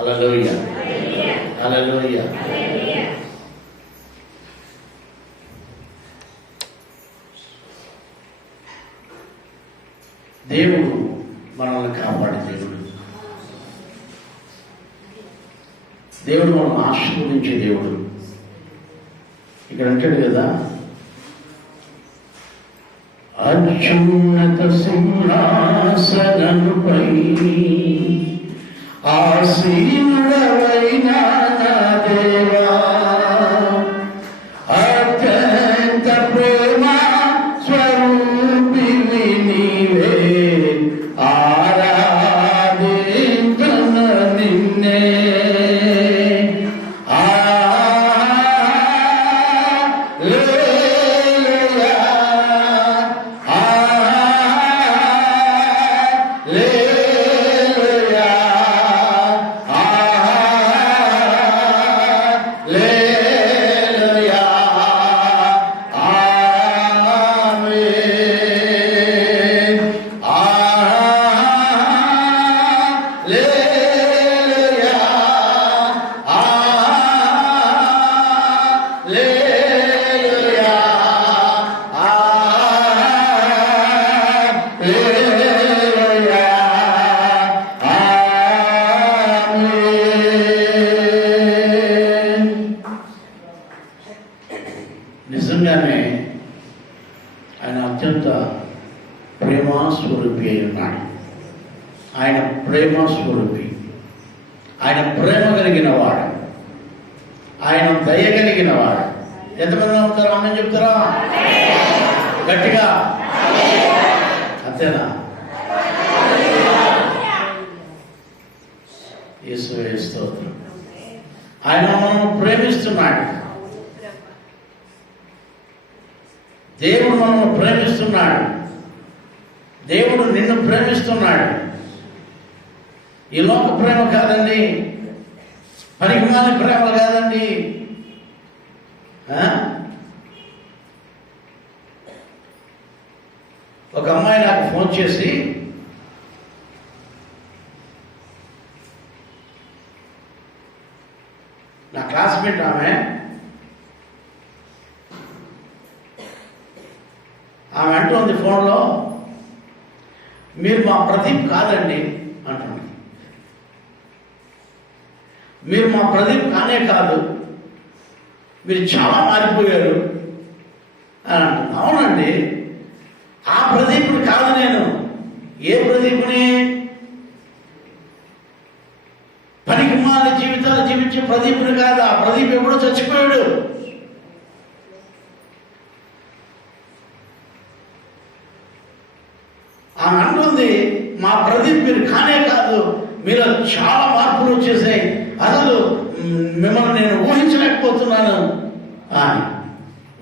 హల్లెలూయా, హల్లెలూయా. దేవుడు మనల్ని కాపాడే దేవుడు. దేవుడు మనం ఆశీర్వదించే దేవుడు. ఇక్కడ అంటాడు కదా, అత్యున్నత సింహాసనముపై ఆసీనుడవైన నా దేవా, అత్యంత ప్రేమ స్వరూపిణి నీవే, ఆరాధింతును నిన్నే. నిజంగానే ఆయన అత్యంత ప్రేమస్వరూపి అయి ఉన్నాడు. ఆయన ప్రేమస్వరూపి, ఆయన ప్రేమ కలిగిన వాడు, ఆయన దయ కలిగిన వాడు. ఎంతమంది నమ్ముతారా? అమ్మని చెప్తారా గట్టిగా? అంతేనా? యేసువే స్తోత్రం. ఆయన మనల్ని ప్రేమిస్తున్నాడు. దేవుడు మనల్ని ప్రేమిస్తున్నాడు. దేవుడు నిన్ను ప్రేమిస్తున్నాడు. ఈ లోక ప్రేమ కాదండి, పనికిమాలిన ప్రేమ కాదండి. ఒక అమ్మాయి నాకు ఫోన్ చేసి, నా క్లాస్మేట్ ఆమె అంటుంది ఫోన్లో, మీరు మా ప్రదీప్ కాదండి అంటుంది. మీరు మా ప్రదీప్ కానే కాదు, మీరు చాలా మారిపోయారు అని అంటుంది. అవునండి, ఆ ప్రదీపుని కాదు నేను. ఏ ప్రదీపుని? పనికిమాలిన జీవితాలు జీవించే ప్రదీపుని కాదు. ఆ ప్రదీప్ ఎప్పుడో చచ్చిపోయాడు. ఆమె అంటుంది, మా ప్రదీప్ మీరు కానే కాదు, మీరు చాలా మార్పులు వచ్చేసాయి, అసలు మిమ్మల్ని నేను ఊహించలేకపోతున్నాను అని.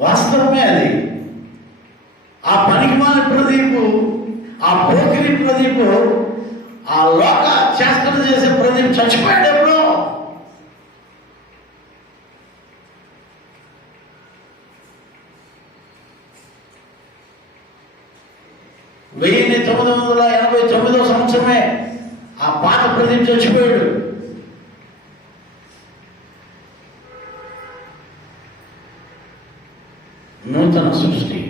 వాస్తవమే అది. ఆ పనికిమాలిన ప్రదీపు, ఆ పోకిరి ప్రదీపు, ఆ లోక చేష్టలు చేసే ప్రదీప్ చచ్చిపోయాడు ఎప్పుడో. వెయ్యి 989 సంవత్సరమే ఆ పాత ప్రదీప్ చచ్చిపోయాడు. నూతన సృష్టి.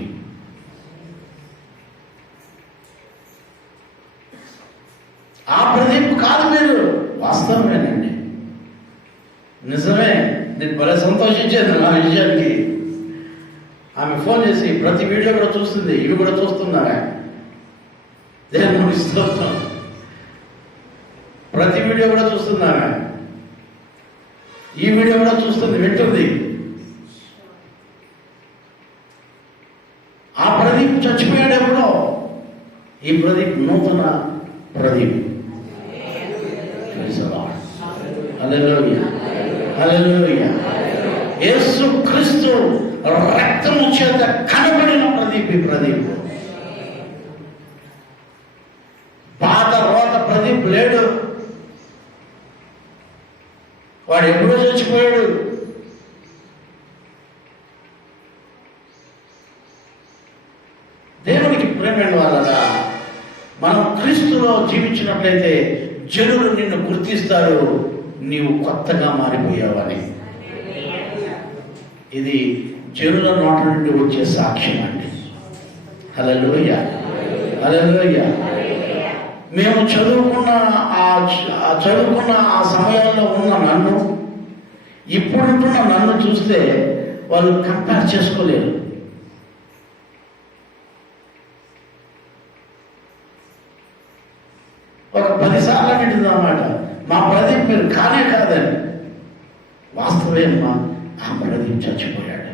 ఆ ప్రదీప్ కాదు మీరు. వాస్తవమేనండి, నిజమే. నేను భలే సంతోషించాను ఆ విషయానికి. ఆమె ఫోన్ చేసి ప్రతి వీడియో కూడా చూస్తుంది, ఇవి కూడా చూస్తున్నారా? దేవుని స్తోత్రం. ప్రతి వీడియో కూడా చూస్తున్నారా? ఈ వీడియో కూడా చూస్తుంది, వింటుంది. ఆ ప్రదీప్ చచ్చిపోయాడు ఎప్పుడో. ఈ ప్రదీప్ నూతన ప్రదీప్. హల్లెలూయా, హల్లెలూయా. యేసు క్రీస్తు రక్తము చేత కనబడిన ప్రదీప్ ఈ ప్రదీప్. పాత రోత ప్రదీప్ లేడు. వాడు ఎప్పుడో చచ్చిపోయాడు. దేవునికి ప్రేమైన వాళ్ళరా, మనం క్రీస్తులో జీవించినట్లయితే జనులు నిన్ను గుర్తిస్తారు, నీవు కొత్తగా మారిపోయావని. ఇది జనుల నోట నుండి వచ్చే సాక్ష్యం అండి. హల్లెలూయా, హల్లెలూయా. మేము చదువుకున్న ఆ సమయంలో ఉన్న నన్ను, ఇప్పుడుంటున్న నన్ను చూస్తే వాళ్ళు కంపేర్ చేసుకోలేరు. ఒక 10 సార్లు అంటుంది అన్నమాట, మా ప్రదీప్ మీరు కానే కాదని. వాస్తవేమ్మా, ఆ ప్రదీప్ చచ్చిపోయాడు.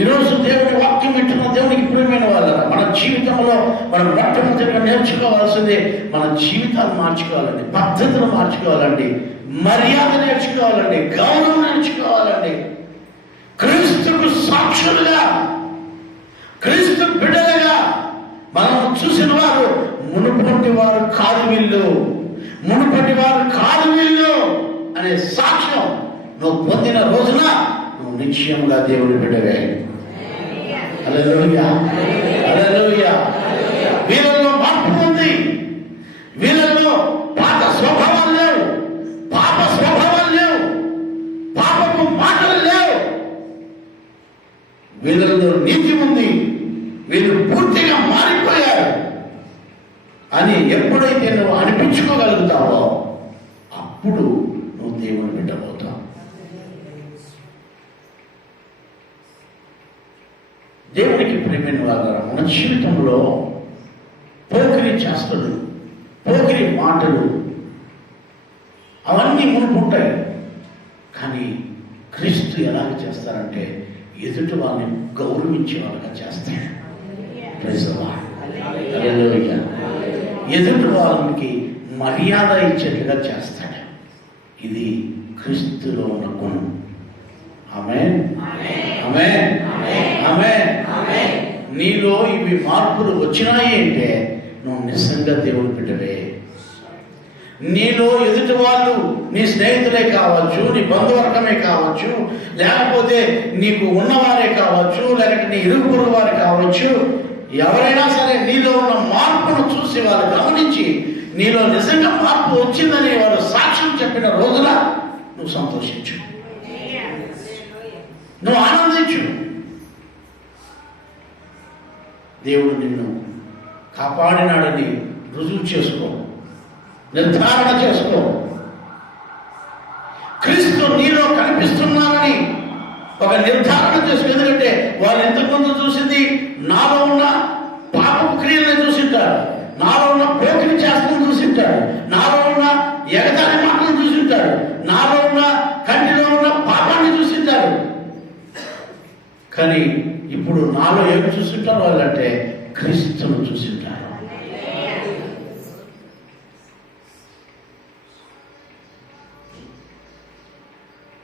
ఈరోజు దేవుని వాక్యం వింటున్న దేవునికి ప్రియమైన వాళ్ళరా, మన జీవితంలో మనం మొట్టమొదటిగా నేర్చుకోవాల్సింది మన జీవితాలు మార్చుకోవాలండి, పద్ధతులు మార్చుకోవాలండి, మర్యాద నేర్చుకోవాలండి, గౌరవం నేర్చుకోవాలండి. క్రీస్తుకు సాక్షులుగా, క్రీస్తు బిడ్డలుగా మనం చూసిన వారు మునుపటి వారు కాదు వీళ్ళు, మునుపటి వారు కాదు వీళ్ళు అనే సాక్ష్యం నువ్వు పొందిన రోజున నువ్వు నిశ్చయంగా దేవుని బిడ్డవే. హల్లెలూయా, హల్లెలూయా. వీళ్ళలో మార్పు ఉంది, వీళ్ళలో పాత స్వభావాలు లేవు, పాప స్వభావాలు లేవు, పాపపు మాటలు లేవు. వీళ్ళలో నీతి ఉంది, వీళ్ళు పూర్తిగా మారిపోయారు అని ఎప్పుడైతే నువ్వు అనిపించుకోగలుగుతావో అప్పుడు నువ్వు దేవుని బిడ్డవుతావు. దేవునికి ప్రియమైన వాళ్ళ మన జీవితంలో పోకిరి చేష్టలు, పోకిరి మాటలు అవన్నీ మునుపుంటాయి. కానీ క్రీస్తు ఎలాగ చేస్తారంటే ఎదుటి వాళ్ళని గౌరవించే వాళ్ళగా చేస్తాడు. ఎదుటి వాళ్ళకి మర్యాద ఇచ్చేట్టుగా చేస్తాడు. ఇది క్రీస్తులో ఉన్న గుణం. ఆమేన్, ఆమేన్, ఆమేన్. నీలో ఇవి మార్పులు వచ్చినాయి అంటే నువ్వు నిజంగా దేవుని బిడ్డవే. నీలో ఎదుటి వాళ్ళు నీ స్నేహితులే కావచ్చు, నీ బంధువర్గమే కావచ్చు, లేకపోతే నీకు ఉన్నవారే కావచ్చు, లేకపోతే నీ ఇరుగు వారు కావచ్చు, ఎవరైనా సరే నీలో ఉన్న మార్పును చూసి వాళ్ళు గమనించి నీలో నిజంగా మార్పు వచ్చిందని వారు సాక్ష్యం చెప్పిన రోజున నువ్వు సంతోషించు, నువ్వు ఆనందించు. దేవుడు నిన్ను కాపాడినాడని రుజువు చేసుకో, నిర్ధారణ చేసుకో. క్రీస్తు నీలో కనిపిస్తున్నారని ఒక నిర్ధారణ చేసుకో. ఎందుకంటే వాళ్ళు ఇంతకుముందు చూసింది నాలో ఉన్న పాపపు క్రియలను చూసింటారు, నాలో ఉన్న పోకిరి చేష్టను చూసింటారు, నాలో ఉన్న ఎగతాళి మాటలను చూసింటారు, నాలో ఉన్న కంటిలో ఉన్న పాపాన్ని చూసింటారు. కానీ ఇప్పుడు నాలో ఏమి చూసింటారు వాళ్ళంటే క్రీస్తును చూసింటారు.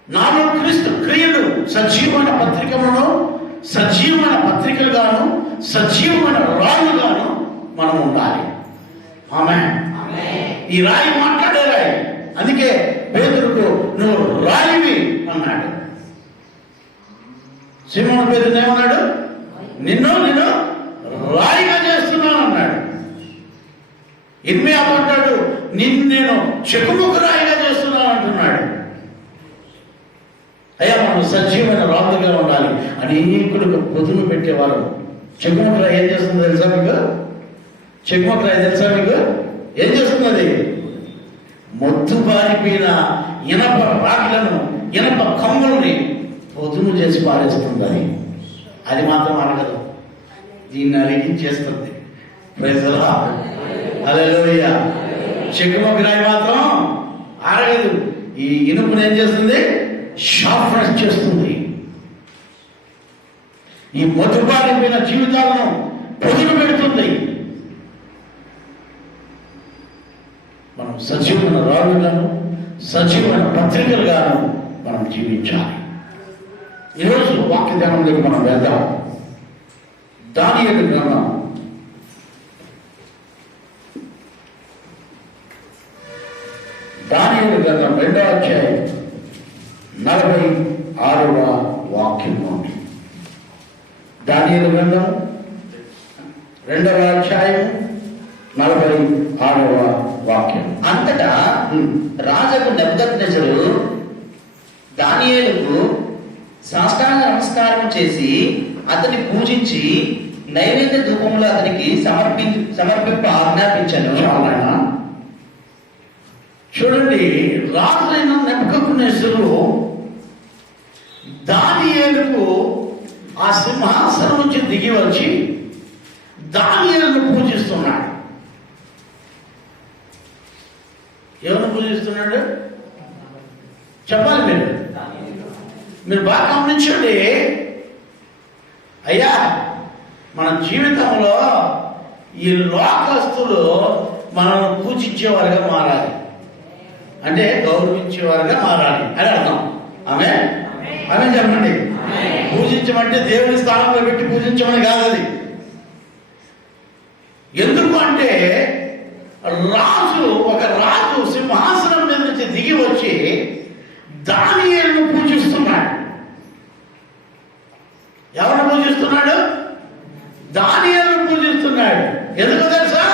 నాలో క్రీస్తు క్రియలు సజీవమైన పత్రికలను, సజీవమైన పత్రికలుగాను, సజీవమైన రాళ్ళుగాను మనం ఉండాలి. ఆమేన్. ఈ రాయి మాట్లాడే రాయి. అందుకే పేతురుకు నువ్వు రాయివి అన్నాడు. సీమోను పేతురు ఏమన్నాడు? నిన్ను నేను రాయిగా చేస్తున్నాను అన్నాడు. ఇర్మియా అంటాడు నిన్ను నేను చెకుముకు రాయిగా చేస్తున్నాను అంటున్నాడు. అయ్యా మనం సజీవమైన రాళ్ళుగా ఉండాలి. అనేకులకు పొదులు పెట్టేవారు. చెకుముకు రాయి ఏం చేస్తుందో తెలుసా మీకు? చెకుముకు రాయి తెలుసా మీకు? ఏం చేస్తున్నది? మొద్దు బారిపోయిన ఇనప రాళ్ళను, ఇనప కమ్ముల్ని పొదులు చేసి పారేస్తుంది. అది మాత్రం అడగదు, దీన్ని అరిగించేస్తుంది. ప్రైజ్ ది లార్డ్, హల్లెలూయా. చెకుముకు రాయి మాత్రం అరగదు. ఈ ఇనుపుని ఏం చేస్తుంది? షార్ప్నెస్ చేస్తుంది. ఈ మొద్దుబారిపోయిన జీవితాలను పొదులు పెడుతుంది. మనం సజీవమైన రాళ్ళుగాను, సజీవమైన పత్రికలుగాను మనం జీవించాలి. ఈరోజు వాక్య ధ్యానంలోకి మనం వెళ్దాం. దానియేలు గ్రంథం 2వ అధ్యాయం 46వ వాక్యం నుండి. దానియేలు గ్రంథం 2వ అధ్యాయం 46వ వాక్యం. అంతటా రాజుకు నెబుకద్నెజరు దానియేలుకు సాష్టాంగ నమస్కారం చేసి అతన్ని పూజించి నైవేద్య ధూపములు అతనికి సమర్పింప ఆజ్ఞాపించను. చూడండి, రాజైన నెబుకద్నెజరు దానియేలుకు ఆ సింహాసనం నుంచి దిగి వచ్చి దానియేలును పూజిస్తున్నాడు. ఎవరిని పూజిస్తున్నాడు చెప్పాలి మీరు బాగా గమనించండి. అయ్యా, మన జీవితంలో ఈ లోకస్తులు మనల్ని పూజించేవారుగా మారాలి, అంటే గౌరవించేవారుగా మారాలి అని అర్థం. ఆమె చెప్పండి. పూజించమంటే దేవుని స్థానంలో పెట్టి పూజించమని కాదు అది. ఎందుకు అంటే ఒక రాజు సింహాసనం మీద నుంచి దిగి వచ్చి దానియేలును పూజిస్తున్నాడు. ఎవరిని పూజిస్తున్నాడు? దానియేలును పూజిస్తున్నాడు. ఎందుకు తెలుసా?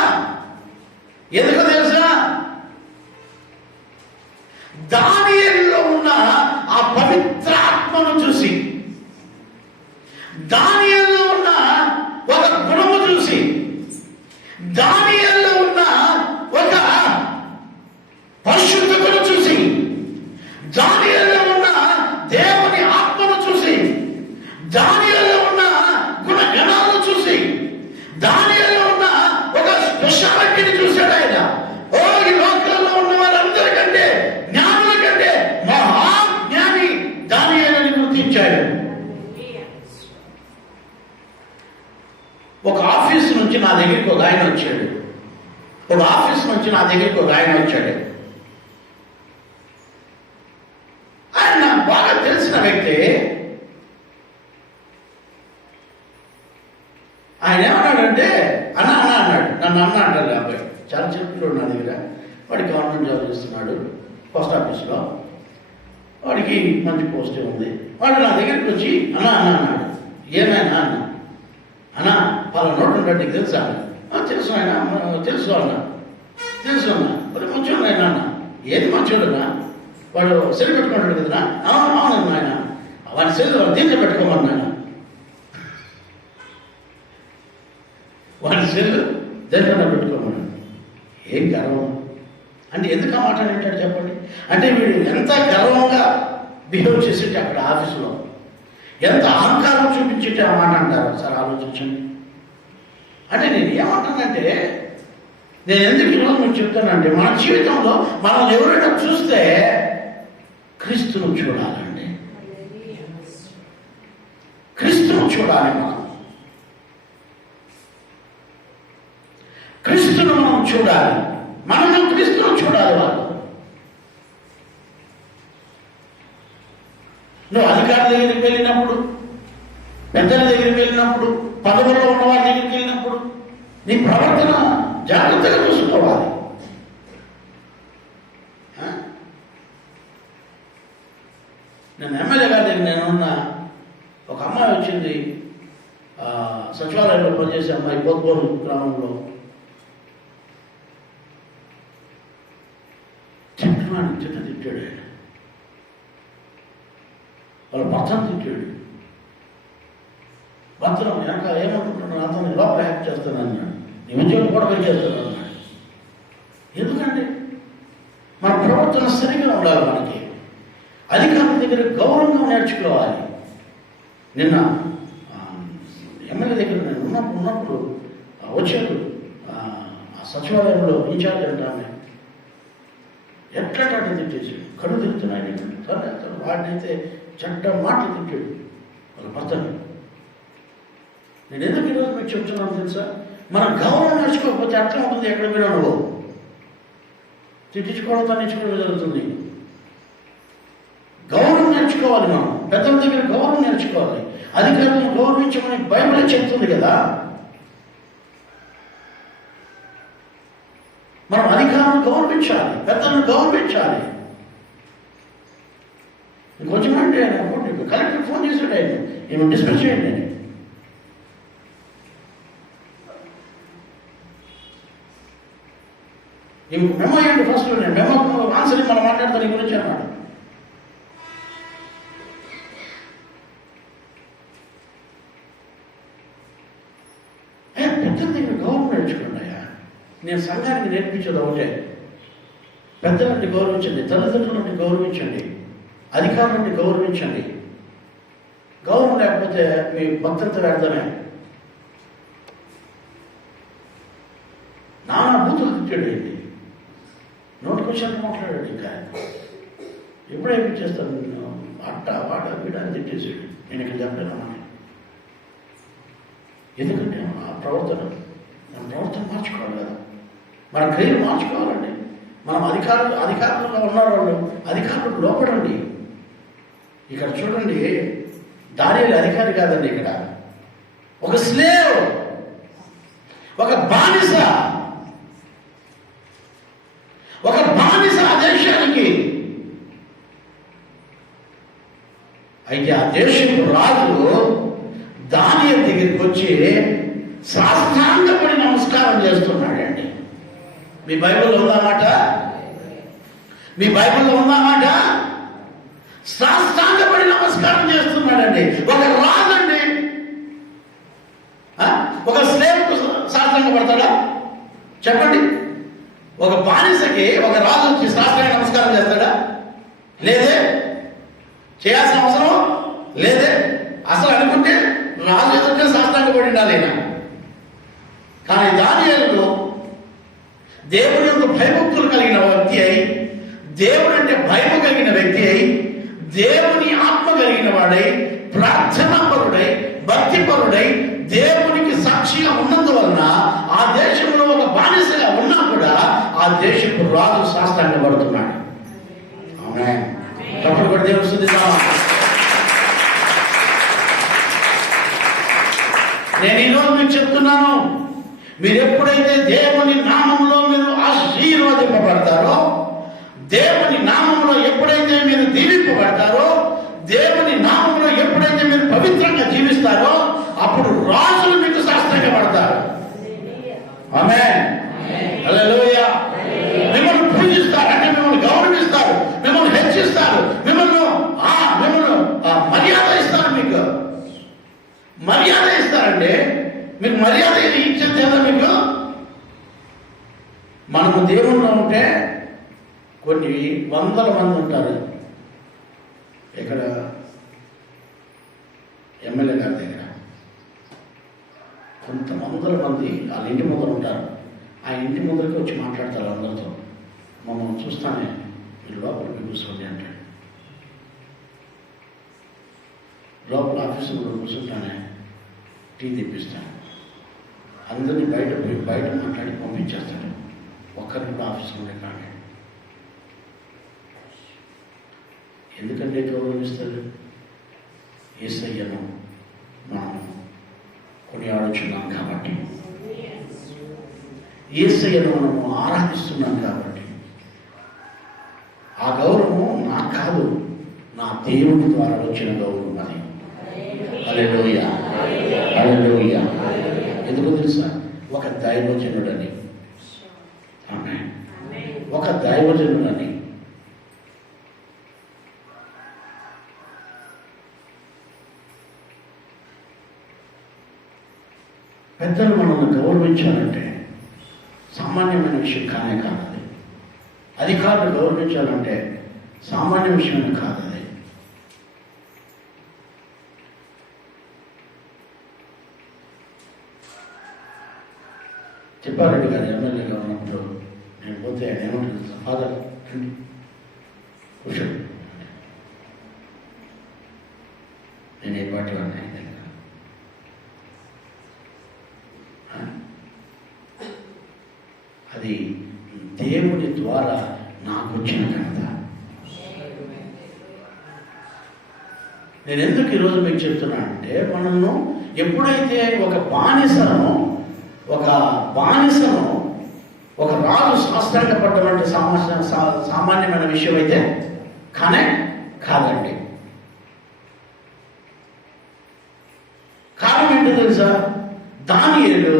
దానియేలులో ఉన్న ఆ పవిత్ర ఆత్మను చూసి, దానియేలులో ఉన్న ఒక గుణము చూసి, దానియేలులో ఉన్న ఒక పరిశుద్ధతను చూసి, దానియేలులో ఉన్న దేవుని ఆత్మను చూసి, దానియేలులో ఉన్న గుణగణాలను చూసి, దానియేలులో ఉన్న ఒక స్పెషాలిటీని చూశాడు ఆయన. ఈ లోకంలో ఉన్న వారందరికంటే, జ్ఞానుల కంటే మహాజ్ఞాని దానియేలుని గుర్తించాడు. ఒక ఆఫీస్ నుంచి నా దగ్గరికి ఒక ఆయన వచ్చాడు. ఆయన నాకు బాగా తెలిసిన వ్యక్తి. ఆయన ఏమన్నాడంటే, అన్న అన్నాడు. నన్ను అన్న అంటారు అబ్బాయి, చాలా చిన్నపిల్లడు నా దగ్గర. వాడికి గవర్నమెంట్ జాబ్ చేస్తున్నాడు పోస్ట్ ఆఫీస్లో. వాడికి మంచి పోస్టే ఉంది. వాడు నా దగ్గరికి వచ్చి అన్న అన్నాడు. ఏమైనా అన్నా వాళ్ళ నోట్ ఉంటాడు, నీకు తెలుసా? తెలుసు ఆయన, తెలుసు అన్న మరి మంచోడు ఆయన అన్న. ఏది మంచోడునా? వాడు సెల్ పెట్టుకుంటాడు కదనా? అవునన్నా ఆయన. వాడి సెల్ దీంట్లో పెట్టుకోమన్నాయన. వాడి సెల్ దేంట్లో పెట్టుకోమన్నాడు. ఏం గర్వం అంటే ఎందుకు ఆ మాట అంటాడు చెప్పండి? అంటే వీడు ఎంత గర్వంగా బిహేవ్ చేసేటి అక్కడ ఆఫీసులో, ఎంత అహంకారం చూపించేటి ఆ మాట అంటారు సార్, ఆలోచించండి. అంటే నేను ఏమంటానంటే, నేను ఎందుకు ఈరోజు మీకు చెప్తానంటే, మన జీవితంలో మనం ఎవరైనా చూస్తే క్రీస్తును చూడాలండి. క్రీస్తును చూడాలి. క్రీస్తును మనం చూడాలి. మనం క్రీస్తును చూడాలి. వాళ్ళు నువ్వు అధికారుల దగ్గరికి వెళ్ళినప్పుడు, పెద్దల దగ్గరికి వెళ్ళినప్పుడు, పదవుల్లో ఉన్న వారి దగ్గరికి వెళ్ళినప్పుడు నీ ప్రవర్తన జాగ్రత్తగా చూసుకోవాలి. నేను ఎమ్మెల్యే గారి దగ్గర నేనున్న ఒక అమ్మాయి వచ్చింది, సచివాలయంలో పనిచేసే అమ్మాయి, పోత్పూరు గ్రామంలో. తిట్టాడు ఆయన. వాళ్ళ భర్తను తిట్టాడు. భర్తను వెనక ఏమనుకుంటున్నాను, అతను లోపల హ్యాక్ చేస్తాను అన్నాడు. నీ ఉద్యోగం కూడా చేస్తాను అన్నాడు. ఎందుకంటే మన ప్రవర్తన సరిగా ఉండాలి. మనకి అధికారుల దగ్గర గౌరవంగా నేర్చుకోవాలి. నిన్న ఎమ్మెల్యే దగ్గర నేను ఉన్నప్పుడు వచ్చాడు సచివాలయంలో ఇన్ఛార్జ్ అంటాను. ఎట్లా తిట్టేసి కళ్ళు తిరుగుతున్నాయి. వాడినైతే చట్టం మాటలు తిట్టాడు వాళ్ళ భర్తను. నేను ఎందుకు ఈరోజు మీకు చెప్తున్నాను తెలుసా? మనం గౌరవం నేర్చుకోకపోతే అట్లా ఉంటుంది. ఎక్కడ మీరు నువ్వు తిట్టించుకోవడం తన్నించుకోవడం జరుగుతుంది. గౌరవం నేర్చుకోవాలి. మనం పెద్దల దగ్గర గౌరవం నేర్చుకోవాలి. అధికారులను గౌరవించమని బైబిలే చెప్తుంది కదా. మనం అధికారులను గౌరవించాలి, పెద్దలను గౌరవించాలి. ఇంకొంచెం అంటే కలెక్టర్ ఫోన్ చేశాడు, ఆయన ఏమో డిస్కస్ చేయండి. ఇంక మెమో అయ్యండి ఫస్ట్. నేను మెమో ఆన్సర్ మనం మాట్లాడతాను ఈ గురించి అన్నాడు. పెద్దల దగ్గర గౌరవం నేర్చుకోండి అయ్యా. నేను సంఘానికి నేర్పించేది ఒకటే, పెద్దలంటే గౌరవించండి, తల్లిదండ్రులంటే గౌరవించండి, అధికారులంటే గౌరవించండి. గౌరవం లేకపోతే మీ భక్తంతో వ్యర్థమే. నానా బూతులు తిట్టాడు, నోటికొచ్చినట్టు మాట్లాడాడు. ఇంకా ఎప్పుడు ఏమిచ్చేస్తాను అట్ట వాట వీడ అని తిట్టేసాడు. నేను ఇక్కడ చెప్పాను. ఎందుకంటే ఆ ప్రవర్తన, మన ప్రవర్తన మార్చుకోవాలి కదా, మన క్రియలు మార్చుకోవాలండి. మనం అధికారులుగా ఉన్నారు, వాళ్ళు అధికారులకు లోపడండి. ఇక్కడ చూడండి, దానియేలు అధికారి కాదండి, ఇక్కడ ఒక స్లేవ్, ఒక బానిస, ఆ దేశానికి. అయితే ఆ దేశపు రాజు దానియేలు దగ్గరికి వచ్చి సాష్టాంగపడి నమస్కారం చేస్తున్నాడండి. మీ బైబిల్లో ఉందన్నమాట, మీ బైబిల్లో ఉందన్నమాట. సాష్టాంగపడి నమస్కారం చేస్తున్నాడండి. ఒక రాజండి ఒక స్లేవ్కు సాష్టాంగపడతాడా చెప్పండి? ఒక బానిసకి ఒక రాజు వచ్చి సాష్టాంగ నమస్కారం చేస్తాడా? లేదే. చేయాల్సిన అవసరం లేదే. అసలు అనుకుంటే రాజు ఎదుటే సాష్టాంగపడి ఉండాలి. కానీ దానియేలు దేవుని యొక్క భయభక్తులు కలిగిన వ్యక్తి అయి, దేవుడు అంటే భయం కలిగిన వ్యక్తి అయి, దేవుని ఆత్మ కలిగిన వాడై, ప్రార్థనాపరుడై, భక్తిపరుడై, దేవునికి సాక్షిగా ఉన్నందువలన ఆ దేశంలో ఒక బానిసగా ఉన్నా కూడా ఆ దేశపు రాజు సాష్టాంగపడుతున్నాడు. ఆమేన్. తప్పుడు కూడా దేవుడు స్తుతిద్దాం. నేను ఈరోజు మీకు చెప్తున్నాను, మీరు ఎప్పుడైతే దేవుని నామంలో మీరు ఆశీర్వదింపబడతారో, దేవుని నామంలో ఎప్పుడైతే మీరు దీవింపబడతారో, దేవుని నామంలో ఎప్పుడైతే మీరు పవిత్రంగా జీవిస్తారో, అప్పుడు రాజులు మీకు సాష్టాంగపడతారు. ఆమేన్. హల్లెలూయా. మిమ్మల్ని పూజిస్తారు, అంటే మిమ్మల్ని గౌరవిస్తారు, మిమ్మల్ని హెచ్చిస్తారు, మిమ్మల్ని మర్యాద ఇస్తారు. మీకు మర్యాద ఇస్తారండి. మీకు మర్యాద ఇచ్చేది కదా. మీకు మనము దేవుల్లో ఉంటే కొన్ని వందల మంది ఉంటారు. ఇక్కడ ఎమ్మెల్యే గారి దగ్గర కొంత వందల మంది వాళ్ళ ఇంటి ముందర ఉంటారు. ఆ ఇంటి ముందరికి వచ్చి మాట్లాడతారు అందరితో. మమ్మల్ని చూస్తానే మీరు లోపలికి కూర్చోండి అంటే, లోపల ఆఫీసులో కూర్చుంటానే టీ తెప్పిస్తాను. అందరినీ బయట మాట్లాడి పంపించేస్తాడు. ఒక్కరిని కూడా ఆఫీసులో కానీ. ఎందుకంటే గౌరవిస్తాడు? యేసయ్యను మనం కొనియాడుచున్నాం కాబట్టి, యేసయ్యను మనము ఆరాధిస్తున్నాం కాబట్టి. ఆ గౌరవం నాకు కాదు, నా దేవుని ద్వారా వచ్చిన గౌరవం అది. హల్లెలూయా, హల్లెలూయా. ఎందుకు తెలుసా? ఒక దైవజనుడని, ఆమేన్, ఒక దైవజనుడని. పెద్దలు మనల్ని గౌరవించాలంటే సామాన్యమైన విషయం కానే కాదు అది. అధికారులు గౌరవించాలంటే సామాన్య విషయం కాదు అది. చెప్పారెడ్డి గారు ఎమ్మెల్యేగా ఉన్నప్పుడు నేను పోతే ఆయన ఏమంటుంది, ఫాదర్ కూర్చోండి, నేను ఏ పార్టీ వాడిని, అది దేవుని ద్వారా నాకు వచ్చిన ఘనత. నేను ఎందుకు ఈరోజు మీకు చెప్తున్నానంటే, మనము ఎప్పుడైతే ఒక బానిసను ఒక రాజు సాష్టాంగపడడం అంటే సామాన్యమైన విషయం అయితే కాదండి. కారణం ఏంటో తెలుసా? దానియేలు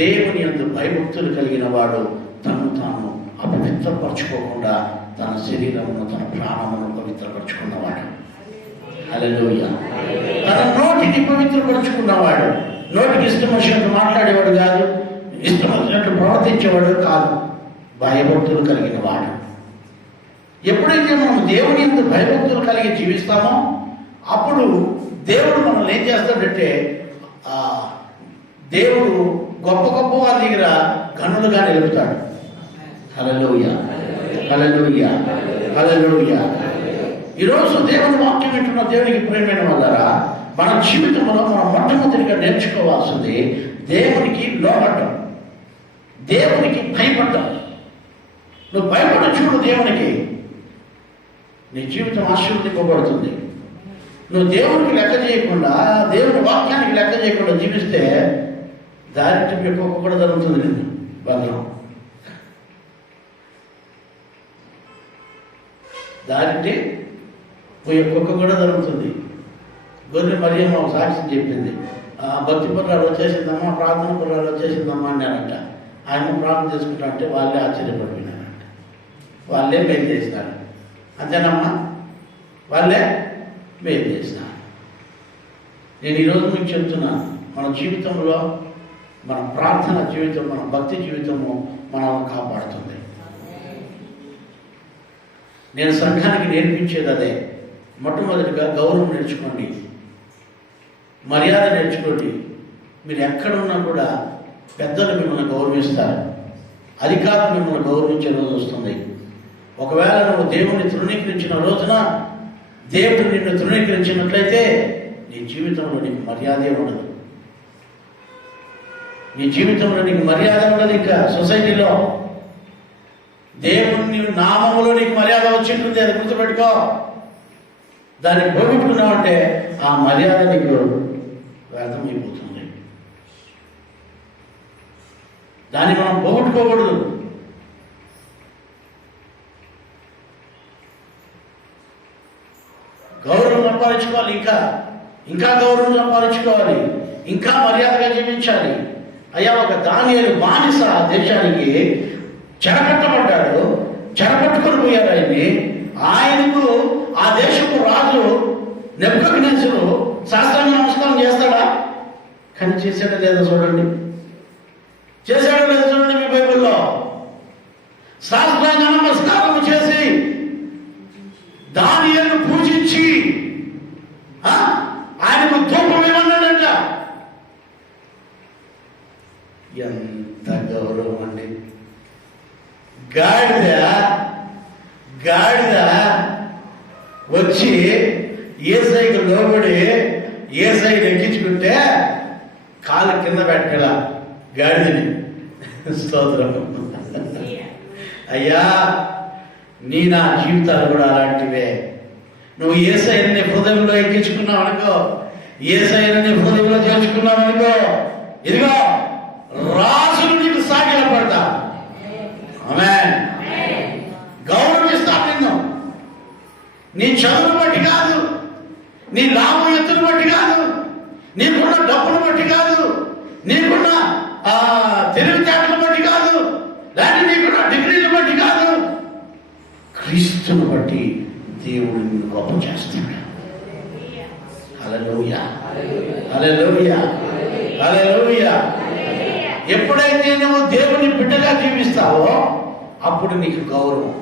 దేవుని యందు భయభక్తులు కలిగిన వాడు, తను తాను అపవిత్రపరచుకోకుండా తన శరీరమును తన ప్రాణమును పవిత్రపరచుకున్నవాడు. హల్లెలూయా. తన నోటిని పవిత్రపరచుకున్నవాడు. నోటికి ఇష్టం వచ్చినట్టు మాట్లాడేవాడు కాదు, ఇష్టం వచ్చినట్టు ప్రవర్తించేవాడు కాదు, భయభక్తులు కలిగిన వాడు. ఎప్పుడైతే మనం దేవుని యందు భయభక్తులు కలిగి జీవిస్తామో అప్పుడు దేవుడు మనల్ని ఏం చేస్తాడంటే దేవుడు గొప్ప గొప్ప వారి దగ్గర గనులుగా నిలుపుతాడు. హల్లెలూయా, హల్లెలూయా, హల్లెలూయా. ఈరోజు దేవుని వాక్యం వింటున్న దేవునికి ప్రియమైన వాళ్ళారా, మన జీవితంలో మనం మొట్టమొదటిగా నేర్చుకోవాల్సింది దేవునికి లోబడ్డం, దేవునికి భయపడ్డం. నువ్వు భయపడ చూడు దేవునికి, నీ జీవితం ఆశీర్వదింపబడుతుంది. నువ్వు దేవునికి లెక్క చేయకుండా, దేవుని వాక్యానికి లెక్క చేయకుండా జీవిస్తే దారిటి ఎక్కువ కూడా జరుగుతుంది. నిన్ను బంధం దారిటి ఎక్కువ కూడా జరుగుతుంది. గొర్రె మరియమ్మ ఒక సాక్ష్యం చెప్పింది. భక్తి పురాలు వచ్చేసిందమ్మా, ప్రార్థన పురాలు వచ్చేసిందమ్మా అన్నారంట. ఆయన ప్రార్థన చేసుకుంటా అంటే వాళ్ళే ఆశ్చర్యపడిపోయినారంట. వాళ్ళే మేలు చేసినారు. అంతేనమ్మా, వాళ్ళే మేలు చేసినారు. నేను ఈరోజు మీకు చెప్తున్నాను, మన జీవితంలో మన ప్రార్థన జీవితం, మన భక్తి జీవితము మనల్ని కాపాడుతుంది. నేను సంఘానికి నేర్పించేది అదే. మొట్టమొదటిగా గౌరవం నేర్చుకోండి, మర్యాద నేర్చుకోండి. మీరు ఎక్కడున్నా కూడా పెద్దలు మిమ్మల్ని గౌరవిస్తారు, అధికారులు మిమ్మల్ని గౌరవించే రోజు వస్తుంది. ఒకవేళ నువ్వు దేవుణ్ణి తృణీకరించిన రోజున, దేవుడు నిన్ను తృణీకరించినట్లయితే నీ జీవితంలో నీకు మర్యాదే ఉండదు. నీ జీవితంలో నీకు మర్యాద ఉండదు. ఇంకా సొసైటీలో దేవుని నామములో నీకు మర్యాద వచ్చింటుంది, అది గుర్తుపెట్టుకో. దాన్ని పోగొట్టుకున్నావంటే ఆ మర్యాద నీకు వ్యర్థమైపోతుంది. దాన్ని మనం పోగొట్టుకోకూడదు. గౌరవం సంపాదించుకోవాలి, ఇంకా గౌరవం సంపాదించుకోవాలి, ఇంకా మర్యాదగా జీవించాలి. అయ్యా, ఒక దానియేలు బానిస దేశానికి చెరపట్టబడ్డాడు, చెరపట్టుకొని పోయారు ఆయన్ని. ఆయనకు ఆ దేశపు రాజు నెబుకద్నెజరు శాస్త్రాంగ నమస్కారం చేస్తాడా? కానీ చేశాడా లేదా చూడండి, చేశాడా లేదా చూడండి. మీ బైబిల్లో శాస్త్రాంగ నమస్కారం చేసి దానియేలును పూజించి ఆయనకు ధూపం ఇవ్వన్నాడంట. ఎంత గౌరవం అండి! గాడిద వచ్చి ఏసైకి లోబడి ఏసైకి ఎక్కించుకుంటే కాలు కింద పెట్టాల గాడిదని. స్తోత్రం. అయ్యా, నా జీవితాలు కూడా అలాంటివే. నువ్వు యేసయ్యని హృదయంలో ఎక్కించుకున్నావు అనుకో, యేసయ్యని హృదయంలో చేర్చుకున్నావు అనుకో, ఇదిగో రాజులు నీకు సాగిల పడతా. ఆమేన్. గౌరవిస్తా నిన్ను. నీ చదువును బట్టి కాదు, నీ లాభం ఎత్తును బట్టి కాదు, నీకున్న డబ్బును బట్టి కాదు, నీకున్న తెలివితేటలు బట్టి కాదు, లేకపోతే నీకున్న డిగ్రీలు బట్టి కాదు, క్రీస్తును బట్టి దేవుడు నిన్ను గొప్ప చేస్తాడు. హల్లెలూయా, హల్లెలూయా, హల్లెలూయా. ఎప్పుడైతే నువ్వు దేవుని బిడ్డగా జీవిస్తావో అప్పుడు నీకు గౌరవం,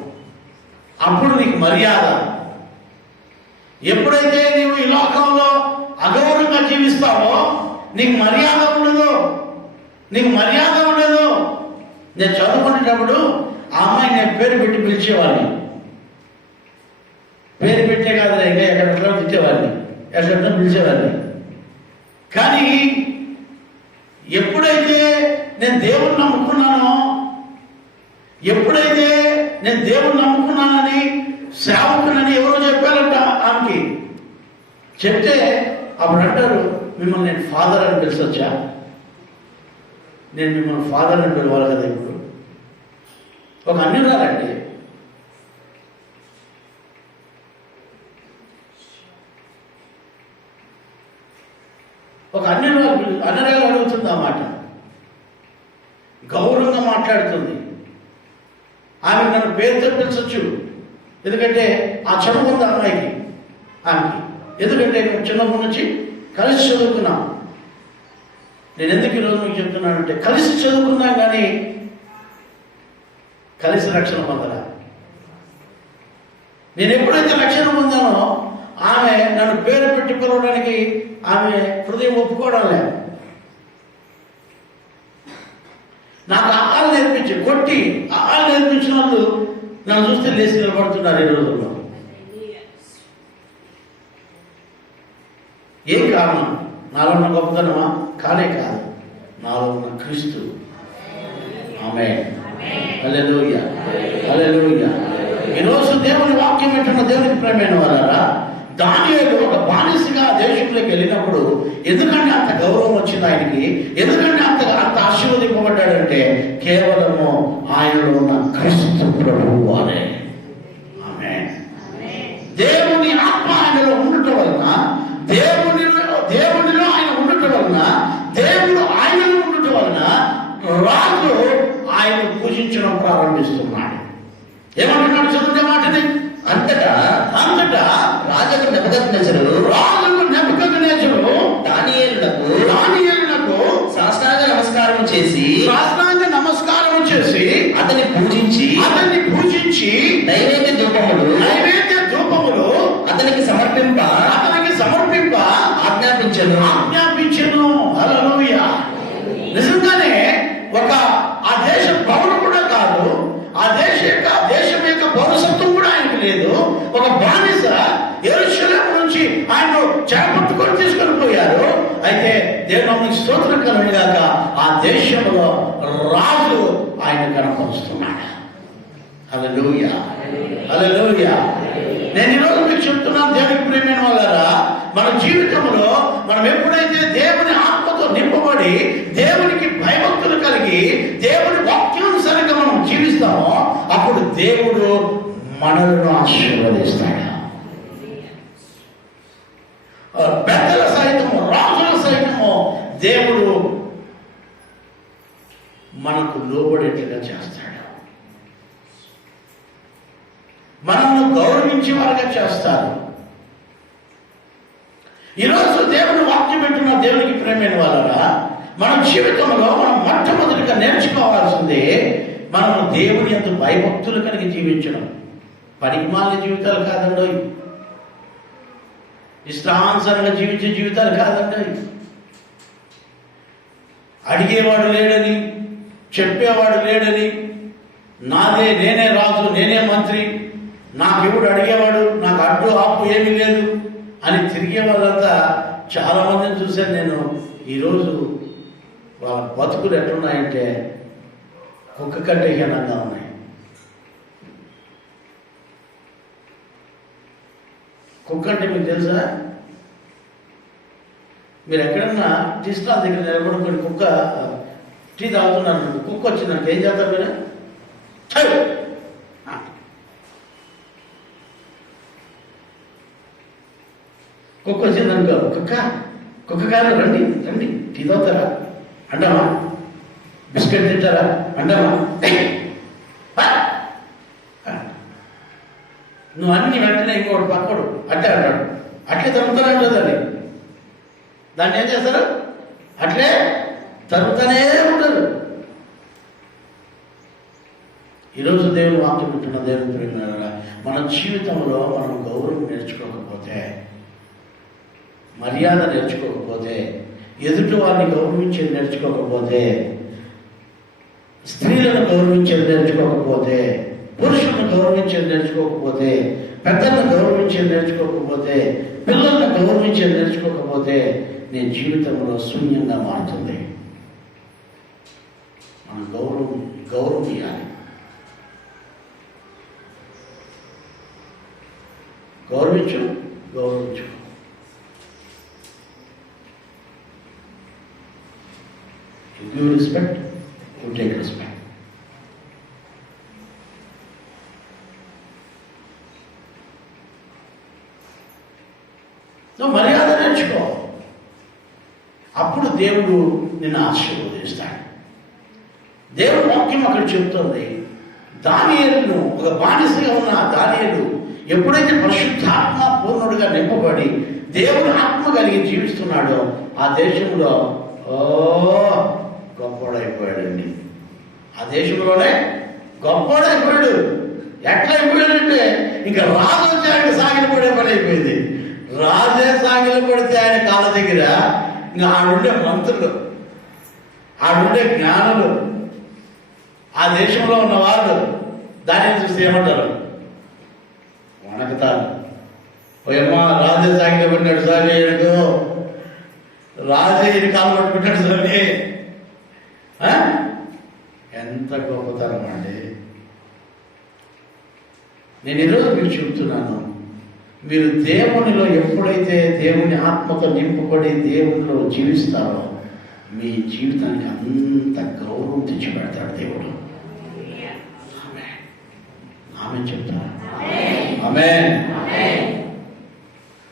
అప్పుడు నీకు మర్యాద. ఎప్పుడైతే నీవు ఈ లోకంలో అగౌరవంగా జీవిస్తావో నీకు మర్యాద ఉండదు, నీకు మర్యాద ఉండదు. నేను చదువుకునేటప్పుడు ఆ అమ్మాయి నేను పేరు పెట్టి పిలిచేవాడిని. పేరు పెట్టే కాదు, ఇంకా ఎక్కడెక్కడ పిలిచేవాడిని, ఎక్కడెక్కడ పిలిచేవాడిని. కానీ ఎప్పుడైతే నేను దేవుణ్ణి నమ్ముకున్నానో, ఎప్పుడైతే నేను దేవుణ్ణి నమ్ముకున్నానని సేవకునని ఎవరో చెప్పారంట ఆమెకి. చెప్తే అప్పుడు అంటారు, మిమ్మల్ని నేను ఫాదర్ అని పిలిచొచ్చా? నేను మిమ్మల్ని ఫాదర్ అని పిలవాలి కదా. ఇప్పుడు ఒక అన్యురాలండి, ఒక అన్యురాలు అడుగుతుంది ఆ మాట, గౌరవంగా మాట్లాడుతుంది. ఆమె నన్ను పేరుతో పిలిచొచ్చు, ఎందుకంటే ఆ చదువు ఉంది అమ్మాయికి, ఆమెకి. ఎందుకంటే మేము చిన్నప్పటి నుంచి కలిసి చదువుకున్నాం. నేను ఎందుకు ఈరోజు మీకు చెప్తున్నానంటే, కలిసి చదువుకున్నాం కానీ కలిసి రక్షణ పొందరా. నేను ఎప్పుడైతే రక్షణ పొందానో ఆమె నన్ను పేరు పెట్టి పిలవడానికి ఆమె హృదయం ఒప్పుకోవడం లేదు. నాకు ఆలు నేర్పించి కొట్టి ఆలు నేర్పించిన వాళ్ళు నన్ను చూస్తే లేచి నిలబడుతున్నారు ఈ రోజుల్లో. ఏం కారణం? నాలో ఉన్న గొప్పతనమా? కానే కాదు, నాలో ఉన్న క్రీస్తు. ఆమేన్, హల్లెలూయా, హల్లెలూయా. ఈరోజు దేవుని వాక్యం వింటున్న దేవునికి ప్రేమైన వారారా, దానియేలు ఒక బానిసగా దేశంలోకి వెళ్ళినప్పుడు ఎందుకంటే అంత గౌరవం వచ్చింది ఆయనకి, ఎందుకంటే అంత ఆశీర్వదింపబడ్డాడంటే కేవలము ఆయనలో ఉన్న క్రీస్తు ప్రభువు వారే. ఆమేన్. దేవుని ఆత్మ ఆయనలో ఉండటం వలన, దేవునిలో ఆయన ఉండటం వలన, దేవుడు ఆయనలో ఉండటం వలన రాజు ఆయన పూజించడం ప్రారంభిస్తున్నాడు. ఏమంటున్నాడు? చదువుతే మాటని. అంతటా రాజు నెబుకద్నెజరు దానియేలునకు సాష్టాంగ నమస్కారం చేసి అతన్ని పూజించి నైవేద్య ధూపములు అతనికి సమర్పింప ఆజ్ఞాపించెను. హల్లెలూయా. నిజంగానే ఆ దేశ పౌరుడు కూడా కాదు, ఆ దేశం యొక్క పౌరసత్వం కూడా ఆయనకు లేదు. ఒక బానిస యెరూషలేము నుంచి ఆయన చేపట్టుకొని తీసుకొని పోయారు. అయితే దేవునికి స్తోత్రం కలుగుగాక, ఆ దేశంలో రాజు ఆయన కనపరుస్తున్నాడు. హల్లెలూయా, హల్లెలూయా. నేను ఈరోజు మీకు చెప్తున్నాను, దేవునికి ప్రియమైన వాళ్ళారా, మన జీవితంలో మనం ఎప్పుడైతే దేవుని ఆత్మతో నింపబడి దేవునికి భయభక్తులు కలిగి దేవుని వాక్యానుసారంగా మనం జీవిస్తామో అప్పుడు దేవుడు మనలను ఆశీర్వదిస్తాడు. పెద్దల సైతము, రాజుల సైతము దేవుడు మనకు లోబడేట్టుగా చేస్తాడు. మనల్ని గౌరవించే వారుగా చేస్తారు. ఈరోజు దేవుని వాక్యం వింటున్న దేవునికి ప్రేమైన వాళ్ళరా, మన జీవితంలో మనం మొట్టమొదటిగా నేర్చుకోవాల్సిందే మనము దేవుని యందు భయభక్తులు కలిగి జీవించడం. పరిమాల జీవితాలు కాదండి, ఇష్టానుసారంగా జీవించే జీవితాలు కాదండి. అడిగేవాడు లేడని, చెప్పేవాడు లేడని, నేనే రాజు, నేనే మంత్రి, నాకెవడు అడిగేవాడు, నాకు అడ్డు ఆపు ఏమీ లేదు అని తిరిగే వాళ్ళంతా చాలా మందిని చూశాను నేను. ఈరోజు వాళ్ళ బతుకులు ఎట్లున్నాయంటే కుక్క కంటే హీనంగా ఉన్నాయి. కుక్క అంటే మీకు తెలుసా? మీరు ఎక్కడన్నా టీ స్టాల్ దగ్గర నిలబడుకొని కుక్క టీ తాగుతున్నారు, కుక్క వచ్చిందంటే ఏం చేస్తారు మీరు? కుక్క వచ్చిందనుకో, కుక్క గారు రండి రండి టీ తాగుతారా అంటామా? బిస్కెట్ తింటారా అంటామా? నువ్వు అన్ని వెంటనే ఇంకోటి పక్కడు అట్లే అంటాడు. అట్లే తరుగుతూనే ఉంటుందండి. దాన్ని ఏం చేస్తారు? అట్లే తరుగుతూనే ఉంటారు. ఈరోజు దేవుని వాక్యం ఉంటున్న దేవుని ప్రేమ, మన జీవితంలో మనం గౌరవం నేర్చుకోకపోతే, మర్యాద నేర్చుకోకపోతే, ఎదుటి వారిని గౌరవించేది నేర్చుకోకపోతే, స్త్రీలను గౌరవించేది నేర్చుకోకపోతే, పురుషులను గౌరవించేది నేర్చుకోకపోతే, పెద్దలను గౌరవించేది నేర్చుకోకపోతే, పిల్లలను గౌరవించేది నేర్చుకోకపోతే నీ జీవితంలో శూన్యంగా మారుతుంది. మనం గౌరవం ఇవ్వాలి. గౌరవించు. You give respect, you take respect. నువ్వు మర్యాద నేర్చుకో, అప్పుడు దేవుడు నిన్ను ఆశీర్వదిస్తాడు. దేవుడు వాక్యం అక్కడ చెప్తుంది, దానియేలును, ఒక బానిసగా ఉన్న దానియేలు ఎప్పుడైతే పరిశుద్ధాత్మ పూర్ణుడిగా నింపబడి దేవుని ఆత్మ కలిగి జీవిస్తున్నాడో ఆ దేశంలో గొప్పవాడైపోయాడండి. ఆ దేశంలోనే గొప్పవాడైపోయాడు. ఎట్లా అయిపోయాడంటే ఇంకా రాజు వచ్చి ఆయన సాగిల పడే పని అయిపోయింది. రాజే సాగిల పడితే ఆయన కాళ్ళ దగ్గర ఇంకా ఆడుండే మంత్రులు, ఆడుండే జ్ఞానులు, ఆ దేశంలో ఉన్న వాళ్ళు దాన్ని చూసి ఏమంటారు? వణకుతారు. పోయమ్మా రాజే సాగిల పడినాడు సారి, రాజే ఇది కాలు పట్టుకుంటాడు సారి. ఎంత గొప్పతనం అండి. నేను ఈరోజు మీకు చెప్తున్నాను, మీరు దేవునిలో ఎప్పుడైతే దేవుని ఆత్మతో నింపబడి దేవునిలో జీవిస్తారో మీ జీవితానికి అంత గౌరవం తెచ్చిపెడతాడు దేవుడు. ఆమె చెప్తారు. ఆమె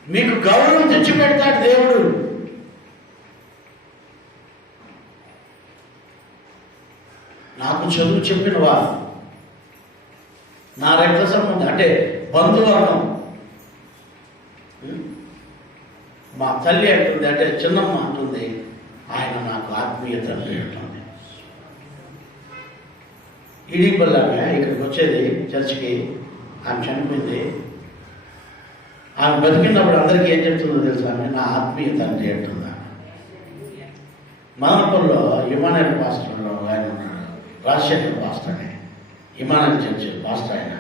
మీకు గౌరవం తెచ్చిపెడతాడు దేవుడు. నాకు చదువు చెప్పిన వారు, నా రక్త సంబంధం అంటే బంధువర్గం, మా తల్లి అంటుంది, అంటే చిన్నమ్మ అంటుంది, ఆయన నాకు ఆత్మీయ తండ్రి అంటుంది. ఇడిపల్లాగా ఇక్కడికి వచ్చేది చర్చికి. ఆమె చనిపోయింది. ఆమె బతికినప్పుడు అందరికీ ఏం చెప్తుందో తెలుసా? ఆమె నా ఆత్మీయ తండ్రి అంటుందా. మదనపల్లిలో ఇమానుయేల్ పాస్టర్లో ఆయన ఉన్నాడు, రాజశేఖర్ పాస్టర్ అని, ఇమానుయేల్ చర్చ్ పాస్టర్. ఆయన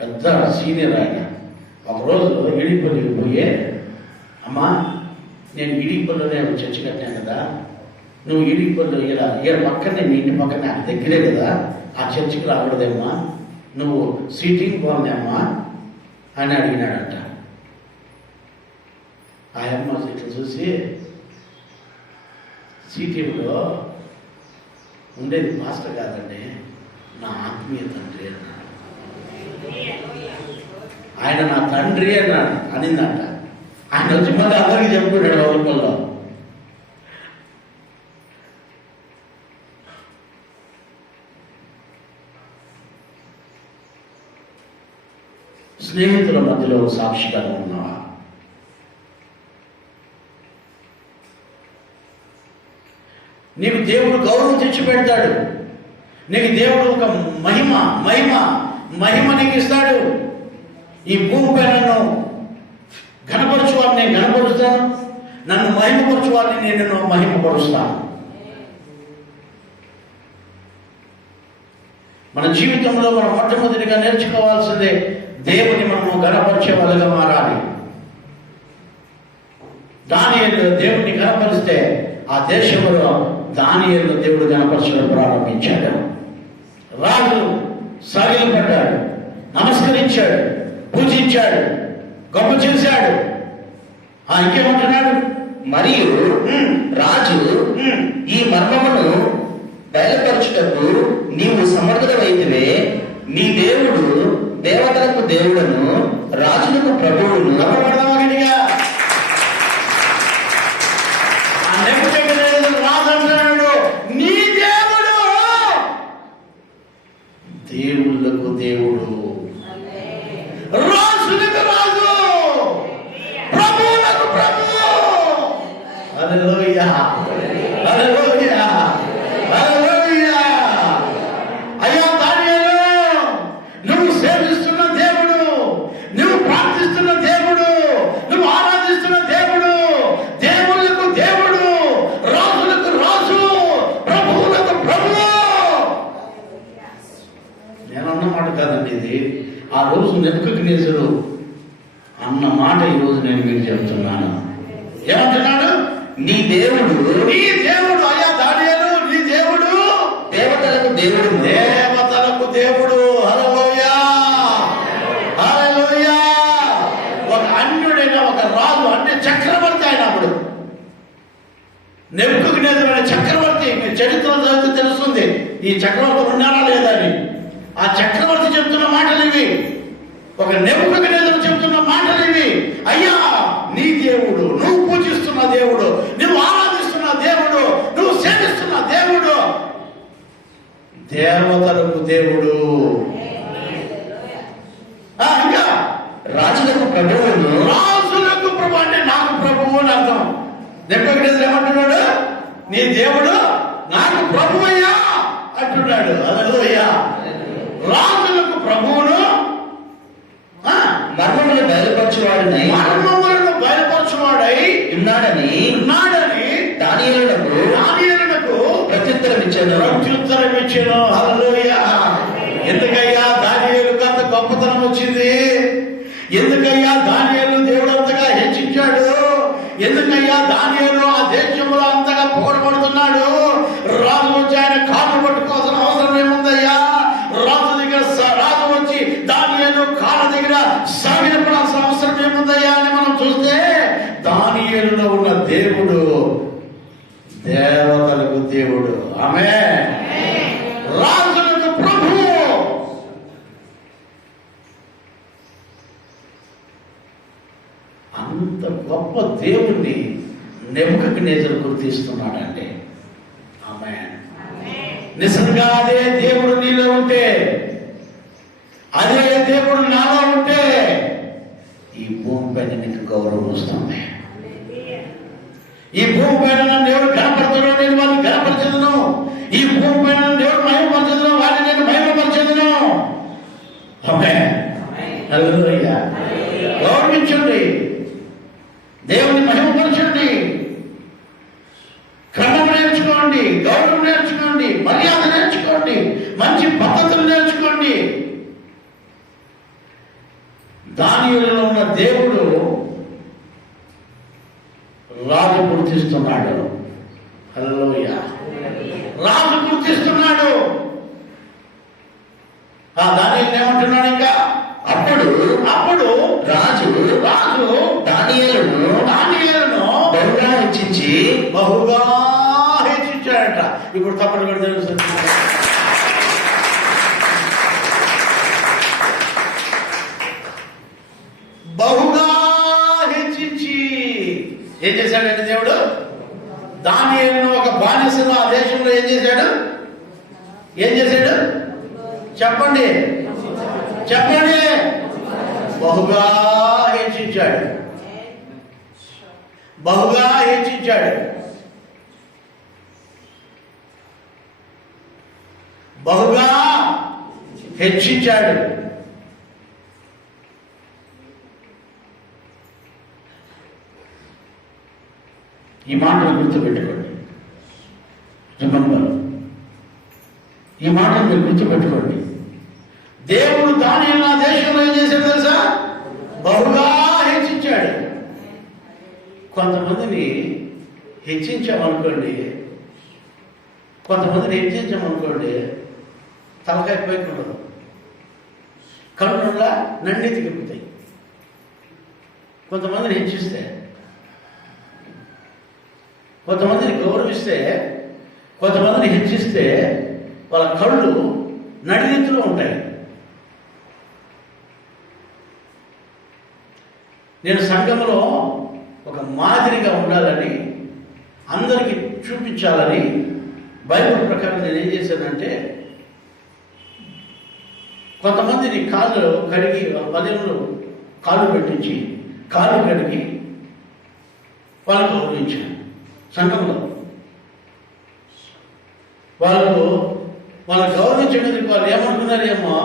పెద్ద సీనియర్. ఆయన ఒకరోజు ఇడిపల్లికి పోయే, అమ్మా నేను ఇడిపల్లిలోనే చర్చి కట్టాను కదా, నువ్వు ఇడిపల్లి ఇలా పక్కనే మీ ఇంటి పక్కనే ఆ దగ్గరే కదా, ఆ చర్చికి రాకూడదేమ్మా, నువ్వు సీటింగ్ బాగుందేమ్మా అని అడిగినాడంట. ఆ అమ్మ ఇట్లా చూసి, సీటింగ్లో ఉండేది మాస్టర్ కాదండి, నా ఆత్మీయ తండ్రి అన్నాడు. ఆయన నా తండ్రి అన్నాడు అనిందంట. ఆయన వచ్చి మళ్ళీ అందరికీ చెప్పుకున్నాడు వదుపుల్లో. స్నేహితుల మధ్యలో సాక్షిగా ఉన్నావా? నీకు దేవుడు గౌరవం తెచ్చి పెడతాడు. నీకు దేవుడు ఒక మహిమ నీకు ఇస్తాడు. ఈ భూమిపై నన్ను ఘనపరచు వారిని నేను ఘనపరుస్తాను, నన్ను మహిమపరచు వారిని నేను మహిమపరుస్తాను. మన జీవితంలో మనం మొట్టమొదటిగా నేర్చుకోవాల్సిందే, దేవుని మనము ఘనపరిచే వాళ్ళగా మారాలి. దానియేలు దేవుడిని ఘనపరిస్తే ఆ దేశంలో దానియేలు దేవుడు ఘనపరచడం ప్రారంభించాడు. రాజు సాగిలపడ్డాడు, నమస్కరించాడు, పూజించాడు, గొప్ప చేశాడు. ఇంకేమంటున్నాడు? మరియు రాజు ఈ మర్మమును బయలుపరచుటకు నీవు సమర్థుడవైతివే, నీ దేవుడు దేవతలకు దేవుడను రాజులకు ప్రభువును. రాజు అంటున్నాడు, నీ దేవుడు దేవుళ్ళకు దేవుడు, రాజులకు రాజు, ప్రభువులకు ప్రభువు. హల్లెలూయా, హల్లెలూయా, హల్లెలూయా. అయ్యా దానియేలు, నువ్వు సేవిస్తున్న దేవుడు, నువ్వు ప్రార్థిస్తున్న దేవుడు, నువ్వు ఆరాధిస్తున్న దేవుడు, దేవుళ్ళకు దేవుడు, రాజులకు రాజు, ప్రభువులకు ప్రభువు. నేనన్న మాట కాదండి ఇది. ఆ రోజు నెబుకద్నెజరు అన్న మాట ఈరోజు నేను మీకు చెప్తున్నాను. ఏమంటున్నాడు? నీ దేవుడు, నీ దేవుడు. అయ్యా దానియేలు, నీ దేవుడు దేవతలకు దేవుడు, దేవతలకు దేవుడు. హల్లెలూయా, హల్లెలూయా. ఒక అన్యుడైన ఒక రాజు అంటే చక్రవర్తి. ఆయన అప్పుడు నెబుకద్నెజరు అనే చక్రవర్తి. మీరు చరిత్ర చదివితే తెలుస్తుంది ఈ చక్రవర్తి ఉన్నాడా లేదా అని. ఆ చక్రవర్తి చెప్తున్న మాటలు ఇవి, ఒక నెబుకద్నెజరు చెప్తున్న మాటలు ఇవి. అయ్యా నీ దేవుడు, నువ్వు పూజిస్తున్న దేవుడు, నువ్వు ఆరాధిస్తున్న దేవుడు, నువ్వు సేవిస్తున్న దేవుడు దేవతలకు దేవుడు. ఇంకా రాజులకు ప్రభువును. రాజులకు ప్రభు అంటే నాకు ప్రభువు అని అర్థం. నెమ్మది ఏమంటున్నాడు? నీ దేవుడు నాకు ప్రభువయ్యా అంటున్నాడు. హల్లెలూయా. రాజులకు ప్రభువును, మర్మములను బయలుపరచువాడై ఉన్నాడని దానియేలునకు ప్రత్యుత్తరం ఇచ్చాను. హల్లెలూయా. ఎందుకయ్యా దానియేలుకు అంత గొప్పతనం వచ్చింది? ఎందుకయ్యా దానియేలు దేవుడు అంతగా హెచ్చించాడు? ఎందుకయ్యా దానియేలు ఆ దేశంలో అంతగా పొగడబడుతున్నాడు? రాజు వచ్చి ఆయన కాళ్ళు పట్టుకోవాల్సిన అవసరం ఏముందయ్యా? రాజు వచ్చి దానియేలు కాళ్ళ దగ్గర సాగినపడాల్సిన అవసరం ఏముందయ్యా అని మనం చూస్తే, దానియేలులో ఉన్న దేవుడు దేవతలకు దేవుడు. ఆమేన్. రాజులకు ప్రభువు. అంత గొప్ప దేవుణ్ణి నెబుకద్నెజరు గుర్తిస్తున్నాడండి. ఆమేన్. నిజంగా అదే దేవుడు నీలో ఉంటే, అదే దేవుడు నాలో ఉంటే, ఈ భూమి పైన నీకు గౌరవం వస్తుంది. ఈ భూమి పైన నన్ను దేవుడు కనపడుతున్నాడు, నేను వాళ్ళని కనపరచదును. ఈ భూమి పైన దేవుడు మహిమపరచదును, వాటిని నేను మహిమపరచదును. ఆమేన్. హల్లెలూయా. గౌరవించండి, దేవుని మహిమపరచండి, క్రమం నేర్చుకోండి, గౌరవం నేర్చుకోండి, మర్యాద నేర్చుకోండి, మంచి పద్ధతులు నేర్చుకోండి. దానియేలులో ఉన్న దేవుడు రాజు గుర్తిస్తున్నాడు. హల్లెలూయా. రాజు గుర్తిస్తున్నాడు. దానియేలు ఏమంటున్నాడు? ఇంకా అప్పుడు రాజు దానియేలును బహుగా హెచ్చించాడట. ఇప్పుడు తప్పని కూడా తెలుస్తుంది. బహుగా హెచ్చించి ఏం చేశాడంటే దేవుడు దానియేలును ఒక బానిసను ఆ దేశంలో ఏం చేశాడు? చెప్పండి. బహుగా హెచ్చించాడు. ఈ మాటలు గుర్తుపెట్టుకోండి. ఈ మాటలు మీరు గుర్తుపెట్టుకోండి. దేవుడు దానియేలు ఆ దేశంలో ఏం చేశాడు తెలుసా? బహుగా హెచ్చించాడు. కొంతమందిని హెచ్చించామనుకోండి, తలకాయ పైకి ఉండదు, కన్నులా నన్నెత్తి తిప్పుతాయి. కొంతమందిని హెచ్చిస్తే, కొంతమందిని గౌరవిస్తే, కొంతమందిని హెచ్చిస్తే వాళ్ళ కళ్ళు నడినెత్తులో ఉంటాయి. నేను సంఘంలో ఒక మాదిరిగా ఉండాలని, అందరికీ చూపించాలని బైబిల్ ప్రకారం నేను ఏం చేశానంటే, కొంతమందిని కాళ్ళు కడిగి పదవులు కాళ్ళు పెట్టించి కాళ్ళు కడిగి వాళ్ళకు గౌరవించాను. సంఘంలో వాళ్ళు గౌరవించేందుకు వాళ్ళు ఏమనుకున్నారేమో,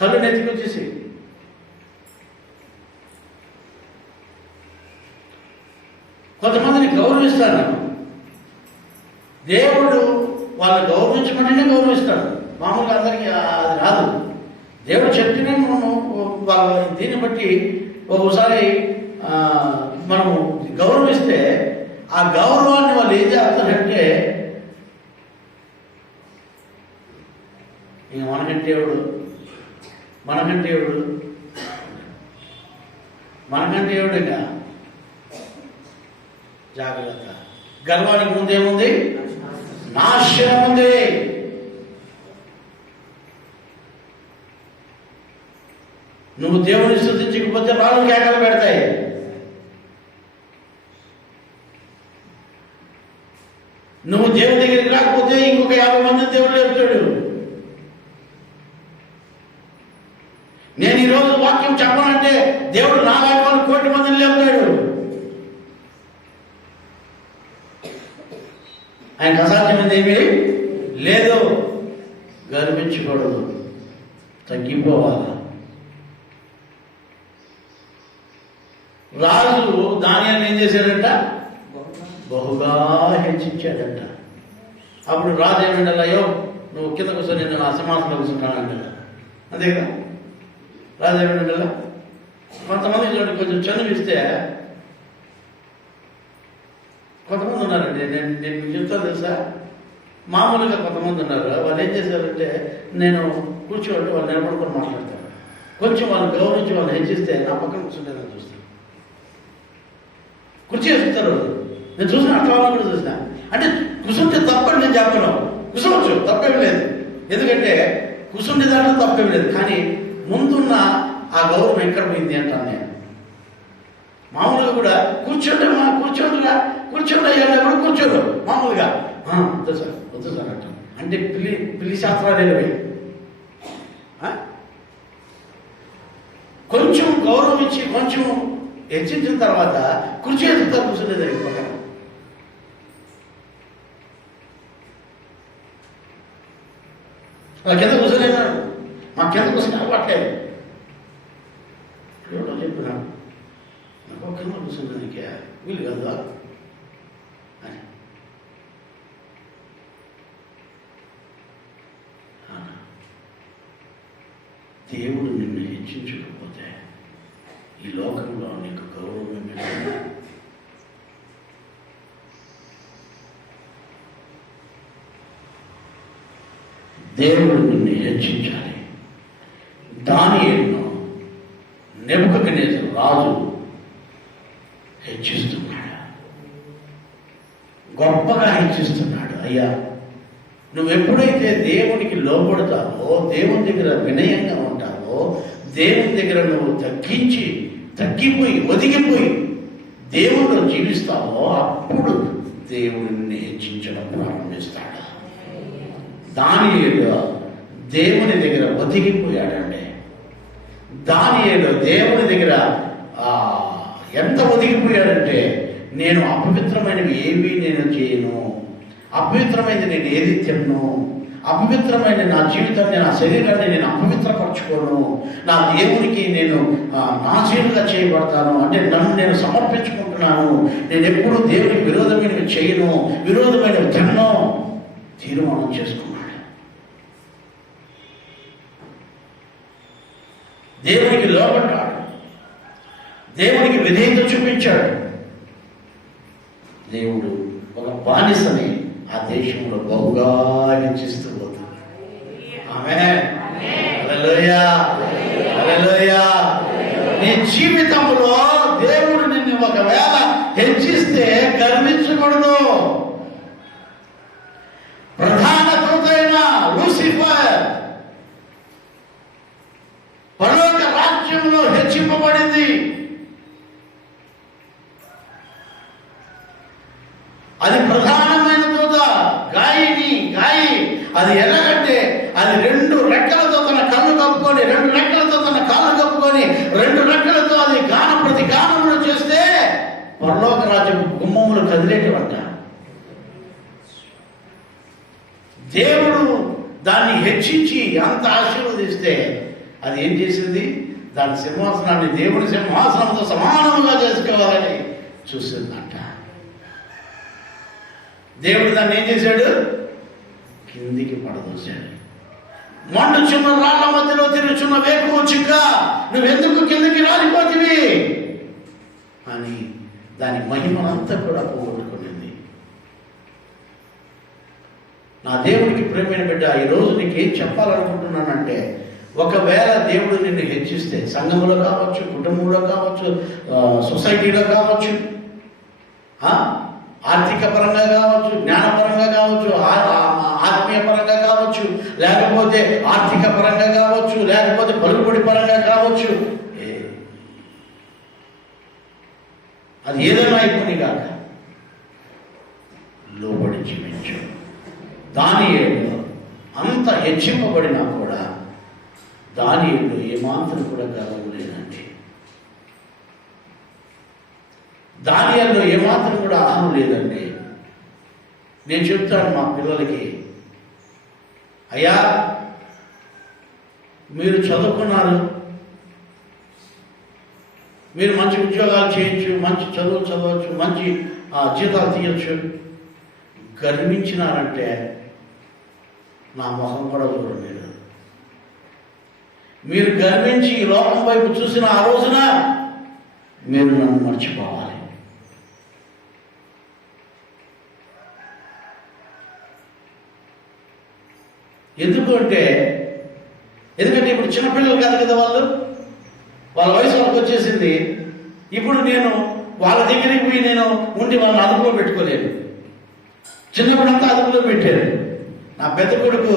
కళ్ళు నెత్తికొచ్చేసి కొంతమందిని గౌరవిస్తాను. దేవుడు వాళ్ళు గౌరవించమంటేనే గౌరవిస్తాడు. మామూలుగా అందరికీ అది రాదు. దేవుడు చెప్తేనే వాళ్ళ దీన్ని బట్టి ఒకసారి మనము గౌరవిస్తే ఆ గౌరవాన్ని వాళ్ళు ఏం చేస్తారంటే, ఇక మనకంటే ఎవడు ఇంకా జాగ్రత్త. గర్వానికి ముందేముంది? నాశనం ఉంది. నువ్వు దేవుని స్తుతించకపోతే రాళ్ళు కేకలు పెడతాయి. నువ్వు దేవుడి దగ్గరికి రాకపోతే ఇంకొక 50 మందిని దేవుడు లేపుతాడు. నేను ఈరోజు వాక్యం చెప్పనంటే దేవుడు నాలాంటి వాళ్ళు 1 కోటి మందిని లేపుతాడు. ఆయనకు అసాధ్యమైనది ఏమీ లేదు. గర్వించకూడదు, తగ్గిపోవాలి. రాజు దానియేలుని ఏం చేశాడంట? బహుగా హెచ్చించాడంట. అప్పుడు రాజు ఏమంటారు? అయ్యో నువ్వు కింద కూర్చొని నేను అసమాసంలో కూర్చుంటానంట. అంతే కదా? రాజు ఏమంటారు? కొంతమంది చూడండి, కొంచెం చనువిస్తే కొంతమంది ఉన్నారండి. నేను మీకు చెప్తాను తెలుసా, మామూలుగా కొంతమంది ఉన్నారు. వాళ్ళు ఏం చేశారంటే, నేను కూర్చోబెట్టి వాళ్ళు నిలబడుకొని మాట్లాడతారు. కొంచెం వాళ్ళు గౌరవించి వాళ్ళు హెచ్చిస్తే నా పక్కన కూర్చుంటే నేను చూస్తాను. కుర్చీ వేస్తారు. నేను చూసిన అట్లా కూడా చూసిన. అంటే కుసుంటే తప్పని నేను చెప్పను, కుసవచ్చు, తప్పేమి లేదు. ఎందుకంటే కుసుండే దాంట్లో తప్పేమి లేదు. కానీ ముందున్న ఆ గౌరవం ఎక్కడ పోయింది అంటాను నేను. మామూలుగా కూడా కూర్చోండి కూర్చోండి అయ్యాడు కూర్చోరు మామూలుగా. వద్దు సార్ అంటాను. అంటే పిల్లి శాస్త్రాలు కొంచెం గౌరవం ఇచ్చి కొంచెం హెచ్చించిన తర్వాత కుర్చీ ఎదుగుతారు, కూర్చునేది పక్కన. అలా కింద కూర్చోలేన్నాడు. మా కింద కూర్చుని పట్టలేదు. ఎవడో చెప్పినాడు, నాకు కింద కూర్చున్నానికి వీలు కదా అని. దేవుడు నిన్ను హెచ్చించకపోతే ఈ లోకంలో నీకు గౌరవం ఏమి? దేవుడు నిన్ను హెచ్చించాలి. దానియేలును నెబుకద్నెజరు రాజు హెచ్చిస్తున్నాడు, గొప్పగా హెచ్చిస్తున్నాడు. అయ్యా, నువ్వెప్పుడైతే దేవునికి లోబడతావో, దేవుని దగ్గర వినయంగా ఉంటావో, దేవుని దగ్గర నువ్వు తగ్గిపోయి ఒదిగిపోయి దేవుడు జీవిస్తావో, అప్పుడు దేవుడిని హెచ్చించడం ప్రారంభిస్తాడు. దానియేలు దేవుని దగ్గర ఒదిగిపోయాడండి. దానియేలు దేవుని దగ్గర ఎంత ఒదిగిపోయాడంటే, నేను అపవిత్రమైనవి ఏవి నేను చేయను, అపవిత్రమైనది నేను ఏది తిన్ను, అపవిత్రమైన నా జీవితాన్ని, నా శరీరాన్ని నేను అపవిత్రపరచుకోను, నా దేవునికి నేను నాశీలుగా చేయబడతాను, అంటే నన్ను నేను సమర్పించుకుంటున్నాను, నేను ఎప్పుడు దేవునికి విరోధమైనవి చేయను, విరోధమైనవి తిన్ను తీర్మానం చేసుకున్నాడు. దేవునికి లోబడ్డాడు, దేవునికి విధేయత చూపించాడు. దేవుడు ఒక బానిసని ఆ దేశంలో బహుగా హెచ్చిస్తూ పోతుంది. ఆమేన్, హల్లెలూయా, హల్లెలూయా. నీ జీవితంలో దేవుడు నిన్ను ఒకవేళ హెచ్చిస్తే గర్వించకూడదు. ప్రధాన దూతైన లూసిఫర్ పరలోక రాజ్యంలో హెచ్చింపబడింది. అది ప్రధానమైన దూత, గాయి. అది ఎలాగంటే, అది 2 రెక్కలతో తన కళ్ళు కప్పుకొని, 2 రెక్కలతో తన కాళ్ళు కప్పుకొని, 2 రెక్కలతో అది ప్రతి గానములు చేస్తే పరలోక రాజ్యం గుమ్మములు కదిలేటవంట. దేవుడు దాన్ని హెచ్చించి అంత ఆశీర్వదిస్తే అది ఏం చేసింది? దాని సింహాసనాన్ని దేవుని సింహాసనంతో సమానంగా చేసుకోవాలని చూసిందంట. దేవుడు దాన్ని ఏం చేశాడు? కిందికి పడదోశాడు. మండుచున్న రాళ్ల మధ్యలో తిరుగుచున్న వేకువ చిక్క, నువ్వెందుకు కిందికి రాలిపోతివి అని దాని మహిమనంతా కూడా పోగొట్టుకునింది. నా దేవుడికి ప్రేమైన బిడ్డ, ఈరోజు నీకేం చెప్పాలనుకుంటున్నానంటే, ఒకవేళ దేవుడు నిన్ను హెచ్చిస్తే, సంఘంలో కావచ్చు, కుటుంబంలో కావచ్చు, సొసైటీలో కావచ్చు, ఆర్థిక పరంగా కావచ్చు, జ్ఞానపరంగా కావచ్చు, ఆత్మీయ పరంగా కావచ్చు, లేకపోతే ఆర్థిక పరంగా కావచ్చు, లేకపోతే పలుకుబడి పరంగా కావచ్చు, అది ఏదైనా అయిపోయి కాక లోబడి జీవించు. దానియేలు అంత హెచ్చింపబడినా కూడా దానియేలు ఏమాత్రం కూడా గర్వం లేదండి. దానియేలులో ఏమాత్రం కూడా అహం లేదండి. నేను చెప్తాను మా పిల్లలకి, అయ్యా మీరు చదువుకున్నారు, మీరు మంచి ఉద్యోగాలు చేయొచ్చు, మంచి చదువు చదవచ్చు, మంచి జీతాలు తీయచ్చు, గర్వించినారంటే నా మొహం కూడా చూడండి. మీరు గర్వించి ఈ లోకం వైపు చూసిన ఆ రోజున మీరు నన్ను మర్చిపోవాలి. ఎందుకంటే ఇప్పుడు చిన్నపిల్లలు కాదు కదా వాళ్ళ వయసు వాళ్ళకి వచ్చేసింది. ఇప్పుడు నేను వాళ్ళ దగ్గరికి పోయి నేను ఉండి వాళ్ళని అదుపులో పెట్టుకోలేను. చిన్నప్పుడంతా అదుపులో పెట్టాను. నా పెద్ద కొడుకు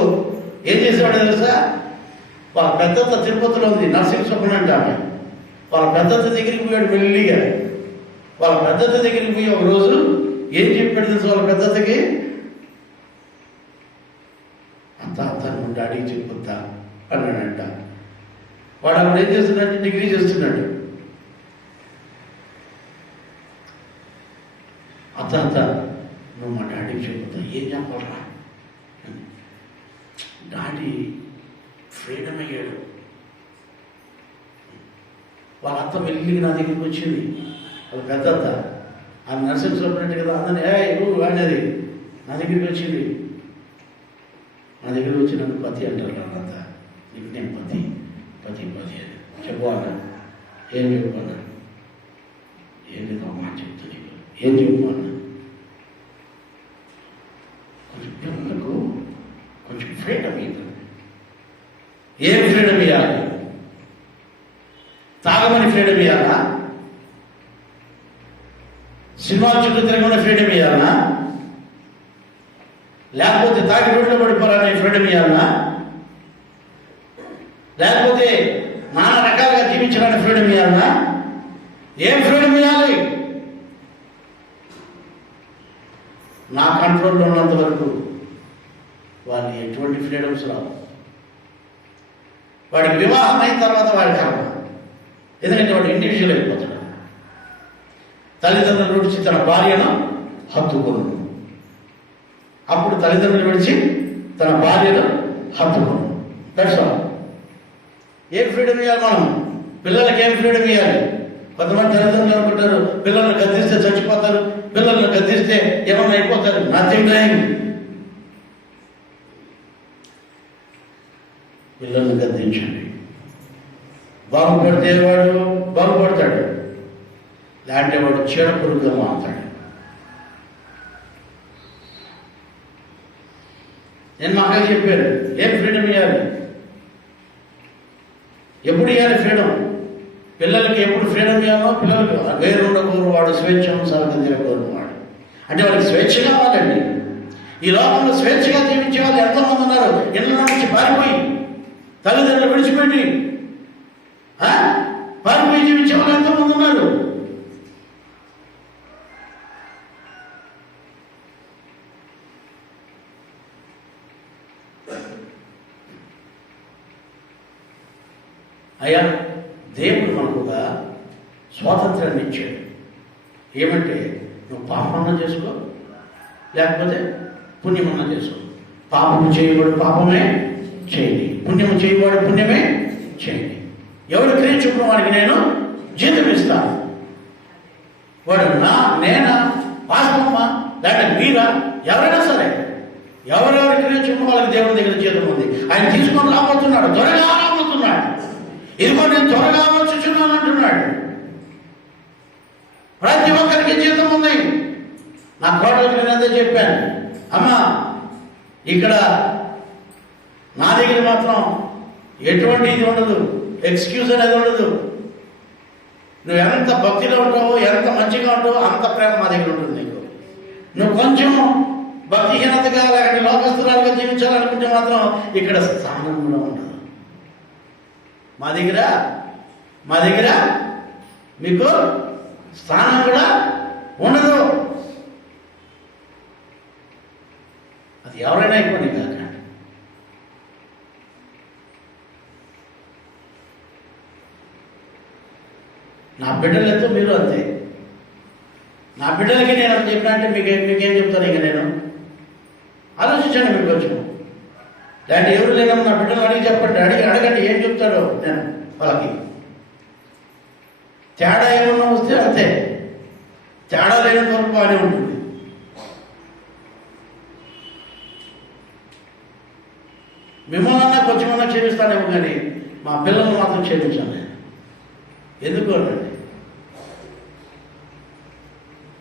ఏం చేసేవాడు తెలుసా? వాళ్ళ పెద్దత్త తిరుపతిలో ఉంది, నర్సింగ్ స్వప్న అంటాడు. వాళ్ళ పెద్దత్త దగ్గరికి పోయాడు మెల్లిగా. వాళ్ళ పెద్దత్త దగ్గరికి పోయి ఒకరోజు ఏం చెప్పాడు తెలుసు వాళ్ళ పెద్దత్తకి? అత్త నువ్వు డాడీకి చెప్పుద్దా అన్నాడంట. వాడు అప్పుడు ఏం చేస్తున్నాడు? డిగ్రీ చేస్తున్నాడు. అత్త నువ్వు మా డాడీకి చెప్పుద్దా. ఏం చెప్పాలా? డాడీ ఫ్రీడమ్ అయ్యాడు. వాళ్ళ అత్త మెల్లిగా నా దగ్గరికి వచ్చింది. వాళ్ళ పెద్ద అత్త, ఆమె నర్సింగ్ చెప్పినట్టు కదా అందరినీ అనేది నా దగ్గరికి వచ్చింది. నా దగ్గరికి వచ్చి నన్ను పతి అంటారు వాళ్ళంతా. నీకు నేను పతి పతి పతి అని చెప్పు అన్న. ఏం చెప్పు అన్న? ఏం లేదు అమ్మా చెప్తా నీకు. ఏం చెప్పు అన్న? కొంచెం పిల్లలకు కొంచెం ఫ్రీడమ్ ఇవ్వండి. ఏం ఫ్రీడమ్ ఇవ్వాలి? తాగమని ఫ్రీడమ్ ఇవ్వాలా? సినిమా చుట్టూ తిరగమని ఫ్రీడమ్ ఇవ్వాలా? లేకపోతే తాగి రోడ్లో పడిపోవాలని ఫ్రీడమ్ ఇవ్వాలా? లేకపోతే నానా రకాలుగా జీవించాలని ఫ్రీడమ్ ఇవ్వాలా? ఏం ఫ్రీడమ్ ఇవ్వాలి? నా కంట్రోల్లో ఉన్నంత వరకు వాళ్ళు ఎటువంటి ఫ్రీడమ్స్ రావు. వాడికి వివాహం అయిన తర్వాత వాడి కర్మ. ఎందుకంటే వాడు ఇండివిజువల్ అయిపోతాడు. తల్లిదండ్రులు విడిచి తన భార్యను హత్తుకోను. అప్పుడు తల్లిదండ్రులు విడిచి తన భార్యను హత్తుకోను. That's all. ఏం ఫ్రీడమ్ ఇవ్వాలి మనం? పిల్లలకి ఏం ఫ్రీడమ్ ఇవ్వాలి? కొంతమంది తల్లిదండ్రులు అనుకుంటారు పిల్లల్ని గద్దిస్తే చచ్చిపోతారు, పిల్లల్ని గద్దిస్తే ఏమన్నా అయిపోతారు. Nothing doing. పిల్లల్ని గద్దించండి. బాగుపడితే వాడు బాగుపడతాడు, లేదంటే వాడు చీడ పురుగుగా మారుతాడు. నేను మా అక్కకి చెప్పాను, ఏం ఫ్రీడమ్ ఇవ్వాలి? ఎప్పుడు ఇవ్వాలి ఫ్రీడమ్? పిల్లలకి ఎప్పుడు ఫ్రీడమ్ ఇవ్వాలో పిల్లలకి వేరుండకూరు వాడు స్వేచ్ఛాంశాలకు తిరగకూరు వాడు. అంటే వాళ్ళకి స్వేచ్ఛ కావాలండి. ఈ లోకంలో స్వేచ్ఛగా జీవించే వాళ్ళు ఎంతమంది ఉన్నారు? ఇళ్ళ నుంచి పారిపోయి తల్లిదండ్రులు విడిచిపెట్టి పారిపోయి జీవించే వాళ్ళు ఎంతమంది ఉన్నారు? అయ్యా దేవుడు మనకు ఒక స్వాతంత్రాన్ని ఇచ్చాడు. ఏమంటే నువ్వు పాపమన్నా చేసుకో, లేకపోతే పుణ్యమన్నా చేసుకో. పాపము చేయబడు పాపమే చేయండి, పుణ్యము చేయబడు పుణ్యమే చేయండి. ఎవడు క్రియ చొప్పున వాడికి నేను జీతం ఇస్తాను. వాడు నేనా పాపమ్మ లేకపోతే మీరా ఎవరైనా సరే ఎవరెవరి క్రియ చొప్పున వాళ్ళకి దేవుని దగ్గర జీతం ఉంది. ఆయన తీసుకొని రాబోతున్నాడు, త్వరగా రాబోతున్నాడు. ఇదిగో నేను త్వరగా వచ్చుచున్నాను అంటున్నాడు. ప్రతి ఒక్కరికి జీతం ఉంది. నా కోడలికి నేను అంతా చెప్పాను, అమ్మా ఇక్కడ నా దగ్గర మాత్రం ఎటువంటి ఇది ఉండదు, ఎక్స్క్యూజ్ అనేది ఉండదు. నువ్వు ఎంత భక్తిలో ఉంటావో, ఎంత మంచిగా ఉంటావో అంత ప్రేమ మా దగ్గర ఉంటుంది నీకు. నువ్వు కొంచెం భక్తిహీనతగా లేకపోతే లోకస్తురాలుగా జీవించాలనుకుంటే మాత్రం ఇక్కడ స్థానం కూడా ఉండదు. మా దగ్గర మీకు స్థానం కూడా ఉండదు. అది ఎవరైనా అయిపోయింది కాక. నా బిడ్డలతో మీరు అంతే. నా బిడ్డలకి నేను అంత చెప్పినా అంటే మీకేం చెప్తాను ఇక నేను? ఆలోచించండి మీకు కొంచెం. దాంట్లో ఎవరు లేనప్పుడు నా బిడ్డలు అడిగి చెప్పండి, అడగండి ఏం చెప్తాడో నేను వాళ్ళకి. తేడా ఏమన్నా వస్తే అంతే, తేడా లేనంత వరకు బాగానే ఉంటుంది. మిమ్మల్ని కొంచెమన్నా క్షమిస్తానేమో కానీ మా పిల్లల్ని మాత్రం క్షమించాను నేను. ఎందుకు అనండి,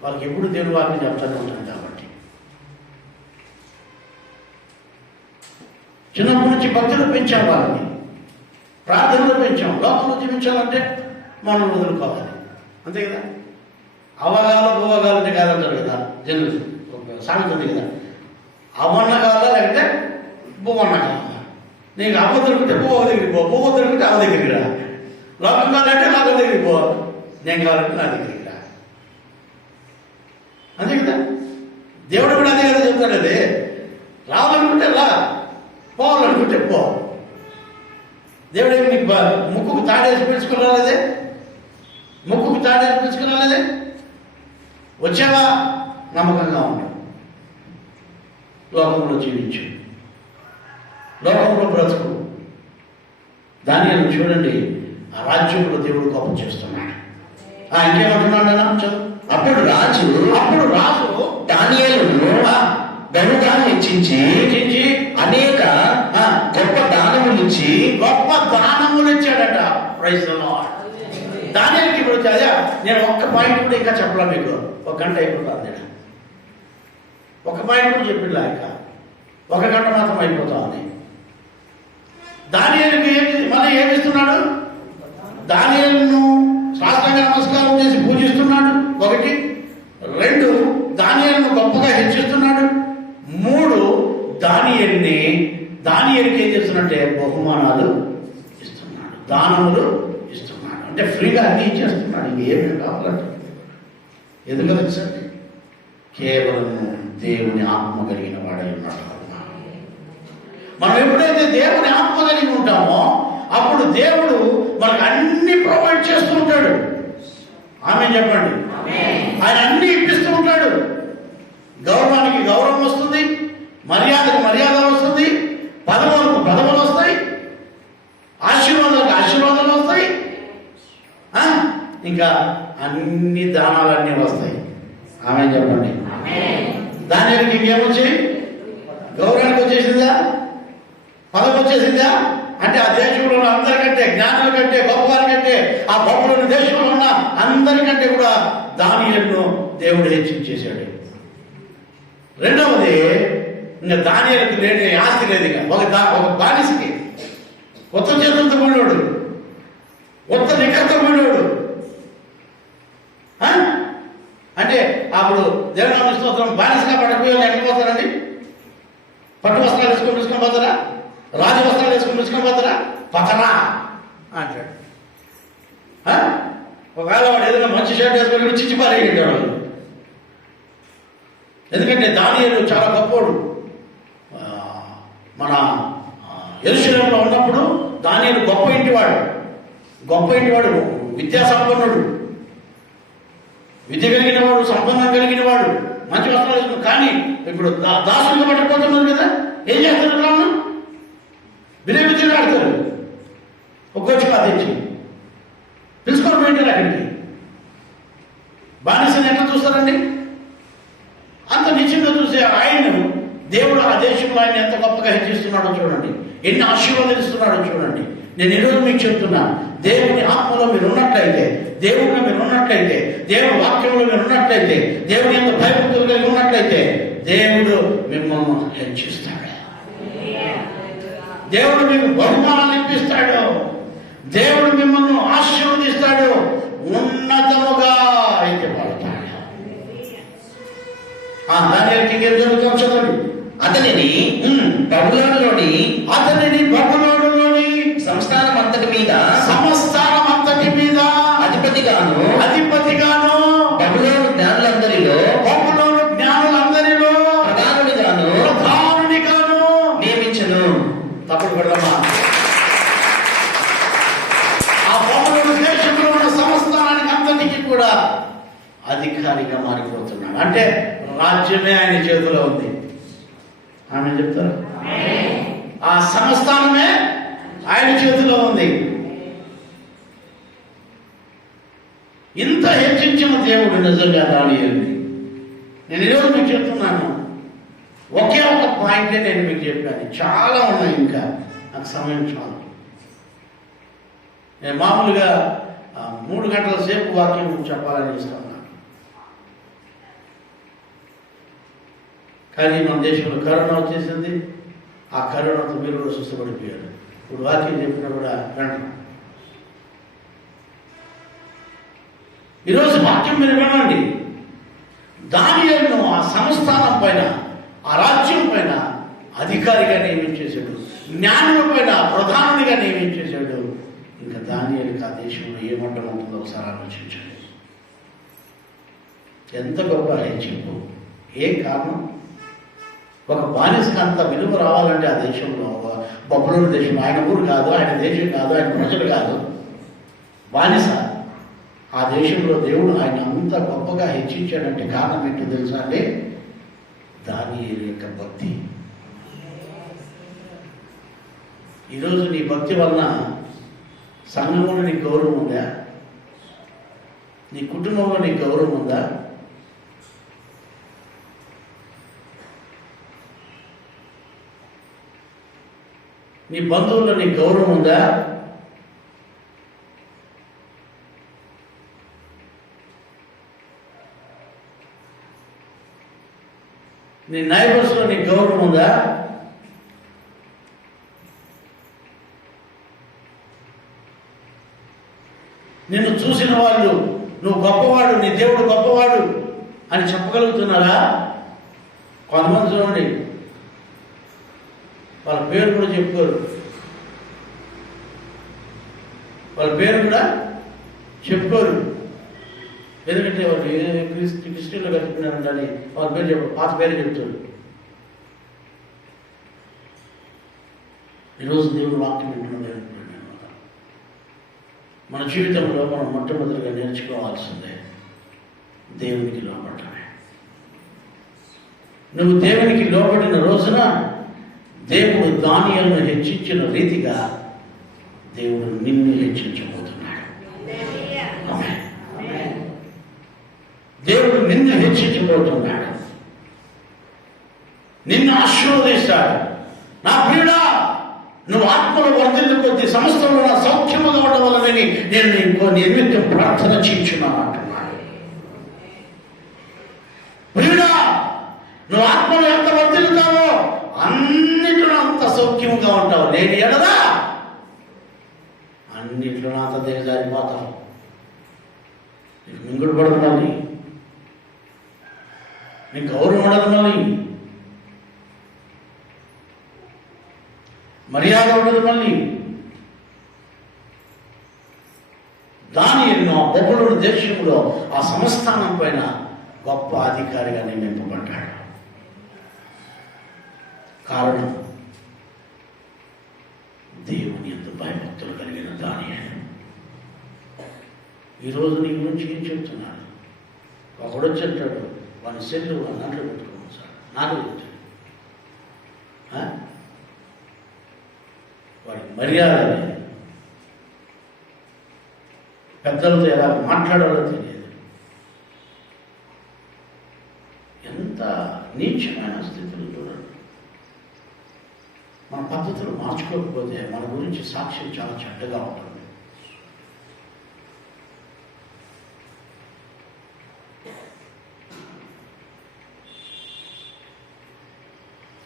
వాళ్ళకి ఎప్పుడు దేవుని వాక్యం చెప్తానే ఉంటాను కాబట్టి. చిన్నప్పటి నుంచి భక్తులు పెంచాం, వాళ్ళని ప్రార్థనలు పెంచాం. లోకంలో జీవించాలంటే మనం వదులుకోవాలి, అంతే కదా. అవగాల భూవగాలంటే కాదంటారు కదా జనులు, సామెత ఉంది కదా. అవన్న కావాలా లేకపోతే భూవన్న కావాలా? నీకు అవ్వ దొరికితే భూవ దగ్గరికి పో, భూవ దొరికితే అవ దగ్గరికి రా. లోకం కావాలంటే లోకం దగ్గరికి పో, నేను కావాలంటే నా దగ్గరికి రా, అంతే కదా. దేవుడు కూడా అదే కదా చెప్తాడు. అదే రావాలనుకుంటే రా, పోవాలనుకుంటే పో. దేవుడు ఏమి నీకు ముక్కుకు తాడేసి పిలుచుకురాలేదే, ముక్కుకు తాడేసి పిలుచుకురాలేదే. వచ్చావా, నమ్మకంగా ఉంటావు, లోకంలో జీవించు, లోకంలో బ్రతుకు. దానిని చూడండి, ఆ రాజ్యంలో దేవుడు గొప్ప చేస్తున్నాడు. ఇంకేమంటున్నాడు అన్న? అప్పుడు రాజు దానియేలును బహుగా హెచ్చించి అనేక గొప్ప దానములు ఇచ్చాడట. Praise the Lord. దానియేలుకి ఇప్పుడు అదే నేను ఒక్క పాయింట్ కూడా ఇంకా చెప్పలా మీకు. ఒక గంట అయిపోతుంది నేను ఒక పాయింట్ కూడా చెప్పిలా, ఇంకా ఒక గంట మాత్రం అయిపోతా ఉంది. దానియేలుకి మళ్ళీ ఏమిస్తున్నాడు? దానియేలును శాస్త్రంగా నమస్కారం చేసి పూజిస్తున్నాడు, ఒకటి. రెండు, దానియేలును గొప్పగా హెచ్చిస్తున్నాడు. మూడు, దానియేలుకి ఏం చేస్తున్నట్టే బహుమానాలు ఇస్తున్నాడు, దానములు ఇస్తున్నాడు. అంటే ఫ్రీగా అన్ని ఇచ్చేస్తున్నాడు, ఇంకేమేమి కావాలంటే. ఎందుకంటే సార్ కేవలం దేవుని ఆత్మ కలిగిన వాడై ఉన్నాడు. మనం ఎప్పుడైతే దేవుని ఆత్మ కలిగి ఉంటామో అప్పుడు దేవుడు మనకు అన్ని ప్రొవైడ్ చేస్తూ ఉంటాడు. ఆమె చెప్పండి. ఆయన అన్ని ఇప్పిస్తూ ఉంటాడు. గౌరవానికి గౌరవం వస్తుంది, మర్యాదకు మర్యాద వస్తుంది, పదవులకు పదవులు వస్తాయి, ఆశీర్వాదాలకు ఆశీర్వాదాలు వస్తాయి, ఇంకా అన్ని దానాలన్నీ వస్తాయి. ఆమె చెప్పండి. దానికి ఇంకేమొచ్చాయి? గౌరవానికి వచ్చేసిందా, పదవి వచ్చేసిందా? అంటే ఆ దేశంలో ఉన్న అందరికంటే, జ్ఞానుల కంటే, గొప్పవారి కంటే, ఆ గొప్పలోని దేశంలో ఉన్న అందరికంటే కూడా దానియేలును దేవుడు హెచ్చించేశాడు. రెండవది, ఇంకా దానియేలుకి లేని ఆస్తి లేదు. ఇక ఒక బానిసకి కొత్త చేతులతో కూడినోడు, కొత్త నిఖంతో కూడినోడు. అంటే అప్పుడు దేవుని స్తోత్రం, బానిసగా పడిపోయి ఎక్కడికి పోతారండి? పట్టు వస్త్రాలు వేసుకొని పోతారా? రాజు వస్త్రాలు వేసుకొని పోతారా? పతరా అంటాడు. ఒకవేళ వాడు ఏదైనా మంచి షర్ట్ వేసుకొని చిచ్చి పారేయంటాడు. ఎందుకంటే దానియేలు చాలా గొప్పోడు. మన యెరూషలేములో ఉన్నప్పుడు దానియేలు గొప్ప ఇంటివాడు, విద్యాసంపన్నుడు, విద్య కలిగిన వాడు, సంపన్నం కలిగిన వాడు, మంచి వస్త్రాలు వేసుకుని. కానీ ఇప్పుడు దాసులుగా పట్టుకుపోతున్నారు కదా, ఏం చేస్తారు? రాను విలేమిచ్చి ఆడతారు, ఒక్కొచ్చి పాతించి పిలుచుకొని పోయింటారు అక్కడికి. బానిసని ఎట్లా చూస్తారండి? అంత నిశ్చితంగా చూసే ఆయన్ను దేవుడు ఆ దేశంలో ఆయన ఎంత గొప్పగా హెచ్చిస్తున్నాడో చూడండి, ఎన్ని ఆశీర్వాదిస్తున్నాడో చూడండి. నేను ఈరోజు మీకు చెప్తున్నా, దేవుని ఆత్మలో మీరు ఉన్నట్లయితే, దేవుడిలో మీరు ఉన్నట్లయితే, దేవుని వాక్యంలో మీరు ఉన్నట్లయితే, దేవుని ఎంత భయభక్తులు కలిగి ఉన్నట్లయితే దేవుడు మిమ్మల్ని హెచ్చిస్తాడు. దేవుడు మీకు బహుమానాలు ఇప్పిస్తాడు. దేవుడు మిమ్మల్ని ఆశీర్వదిస్తాడు, ఉన్నతముగా అయితే పడతాడు. దానికి ఇంకేం జరుగుతాం చదవండి. అతనిని బబులోనులోని సంస్థానం అంతటి మీద అధిపతిగాను బబులోను జ్ఞానులందరిలో ప్రధానునిగాను తప్పుడు పెడదామా? ఆ బబులోను దేశంలో ఉన్న సంస్థానానికి అంతటికి కూడా అధికారిగా మారిపోతున్నాడు. అంటే రాజ్యమే ఆయన చేతిలో ఉంది. ఆమె చెప్తారు, ఆ సంస్థానమే ఆయన చేతిలో ఉంది. ఇంత హెచ్చించిన దేవుడు నిజంగా దానియేలుని. నేను ఈరోజు మీకు చెప్తున్నాను, ఒకే ఒక పాయింటే నేను మీకు చెప్పాను. చాలా ఉన్నాయి, ఇంకా నాకు సమయం చాలు. నేను మామూలుగా 3 గంటల సేపు వాక్యం చెప్పాలని ఇస్తున్నాను. కానీ మన దేశంలో కరోనా వచ్చేసింది. ఆ కరోనాతో మీరు కూడా సుస్థపడిపోయారు. ఇప్పుడు వాక్యం చెప్పినా కూడా వెంటనే ఈరోజు వాక్యం మీరు వినండి. దానియేలును ఆ సంస్థానం పైన, ఆ రాజ్యం పైన అధికారిగా నియమించేశాడు. జ్ఞానుల పైన ప్రధానుడిగా నియమించేశాడు. ఇంకా దానియేలుకి ఆ దేశంలో ఏమంటం ఉంటుందో ఒకసారి ఆలోచించండి. ఎంత గొప్ప హెచ్చింపు! ఏం కారణం? ఒక బానిసకి అంత విలువ రావాలంటే ఆ దేశంలో, బబులోను దేశం, ఆయన ఊరు కాదు, ఆయన దేశం కాదు, ఆయన ప్రజలు కాదు, బానిస. ఆ దేశంలో దేవుడు ఆయన అంత గొప్పగా హెచ్చించాడంటే కారణం ఏంటో తెలుసా అండి? దానియేలు యొక్క భక్తి. ఈరోజు నీ భక్తి వలన సంఘంలో నీకు గౌరవం ఉందా? నీ కుటుంబంలో నీకు గౌరవం ఉందా? నీ బంధువుల్లో నీకు గౌరవం ఉందా? నీ నైబర్స్లో నీకు గౌరవం ఉందా? నిన్ను చూసిన వాళ్ళు నువ్వు గొప్పవాడు, నీ దేవుడు గొప్పవాడు అని చెప్పగలుగుతున్నారా? కొంతమంది చూడండి, వాళ్ళ పేరు కూడా చెప్పుకోరు. వాళ్ళ పేరు కూడా చెప్పుకోరు. ఎందుకంటే వాళ్ళు క్రిస్టియన్లో కలుపుకున్నారంటే వాళ్ళ పేరు చెప్పారు, పాత పేరు చెప్తారు. ఈరోజు దేవుడు వాక్యం వింటున్నాడు. మన జీవితంలో మనం మొట్టమొదటిగా నేర్చుకోవాల్సిందే దేవునికి లోబడటమే. నువ్వు దేవునికి లోబడిన రోజున దేవుడు దానియేలును హెచ్చించిన రీతిగా దేవుడు నిన్ను హెచ్చించబోతున్నాడు. దేవుడు నిన్ను హెచ్చించబోతున్నాడు, నిన్ను ఆశీర్వదిస్తాడు. నా ప్రియుడా, నువ్వు ఆత్మలో వర్ధిల్లు కొద్ది సమస్తంలో నా సౌఖ్యముగా ఉండవలనని నేను నీకు నిమిత్తం ప్రార్థన చేయించున్నాను అంటున్నాడు. ప్రియుడా, నువ్వు ఆత్మలో ఎంత వర్ధిల్లుతావో అన్నింటిలో అంత సౌఖ్యముగా ఉంటావు. లేని ఎడదా అన్నింటిలో అంత దిగజారిపోతావు. నీకు మింగుడు పడదు, మళ్ళీ నీకు గౌరవం ఉండదు, మళ్ళీ మర్యాద ఉండదు. మళ్ళీ దానియేలు బబులోను దేశంలో ఆ సంస్థానం పైన గొప్ప అధికారిగా నియమింపబడ్డాడు. కారణం దేవుని యందు భయభక్తులు కలిగిన దానియేలు. ఈరోజు నీ గురించి ఏం చెప్తున్నాడు? ఒకడొచ్చి అంటాడు, వాని సెల్లు వాని దాంట్లో పెట్టుకోమని సార్, నాకు చెప్తాడు. వాడికి మర్యాద లేదు, పెద్దలతో ఎలా మాట్లాడాలో తెలియదు. ఎంత నీచమైన స్థితులు చూడండి. మన పద్ధతులు మార్చుకోకపోతే మన గురించి సాక్ష్యం చాలా చెడ్డగా ఉంటుంది.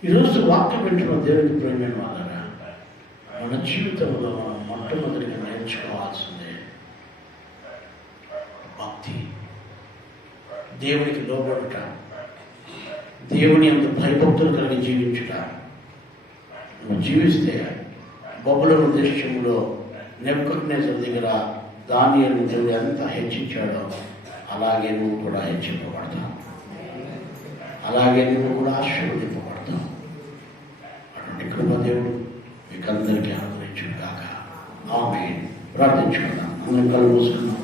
ఈరోజు వాక్యం వింటున్న దేవునికి ప్రేమైన వాళ్ళరా, మన జీవితంలో మనం మొట్టమొదటిగా నేర్చుకోవాల్సిందే భక్తి. దేవునికి లోబడుట, దేవుని అంత భయభక్తులు కలిగి జీవించుట. నువ్వు జీవిస్తే బబులోను దేశంలో నెబుకద్నెజరు దగ్గర దానియేలును దేవుడు ఎంత హెచ్చించాడో అలాగే నువ్వు కూడా హెచ్చింపబడతావు, అలాగే నువ్వు కూడా ఆశీర్వదింపబడతావు. అటువంటి కృప దేవుడు మీకు మీకు అందరికీ అనుగ్రహించును కాక. ఆమేన్. ప్రార్థించుకుందాం. అందరం కళ్ళు మూసుకుందాం.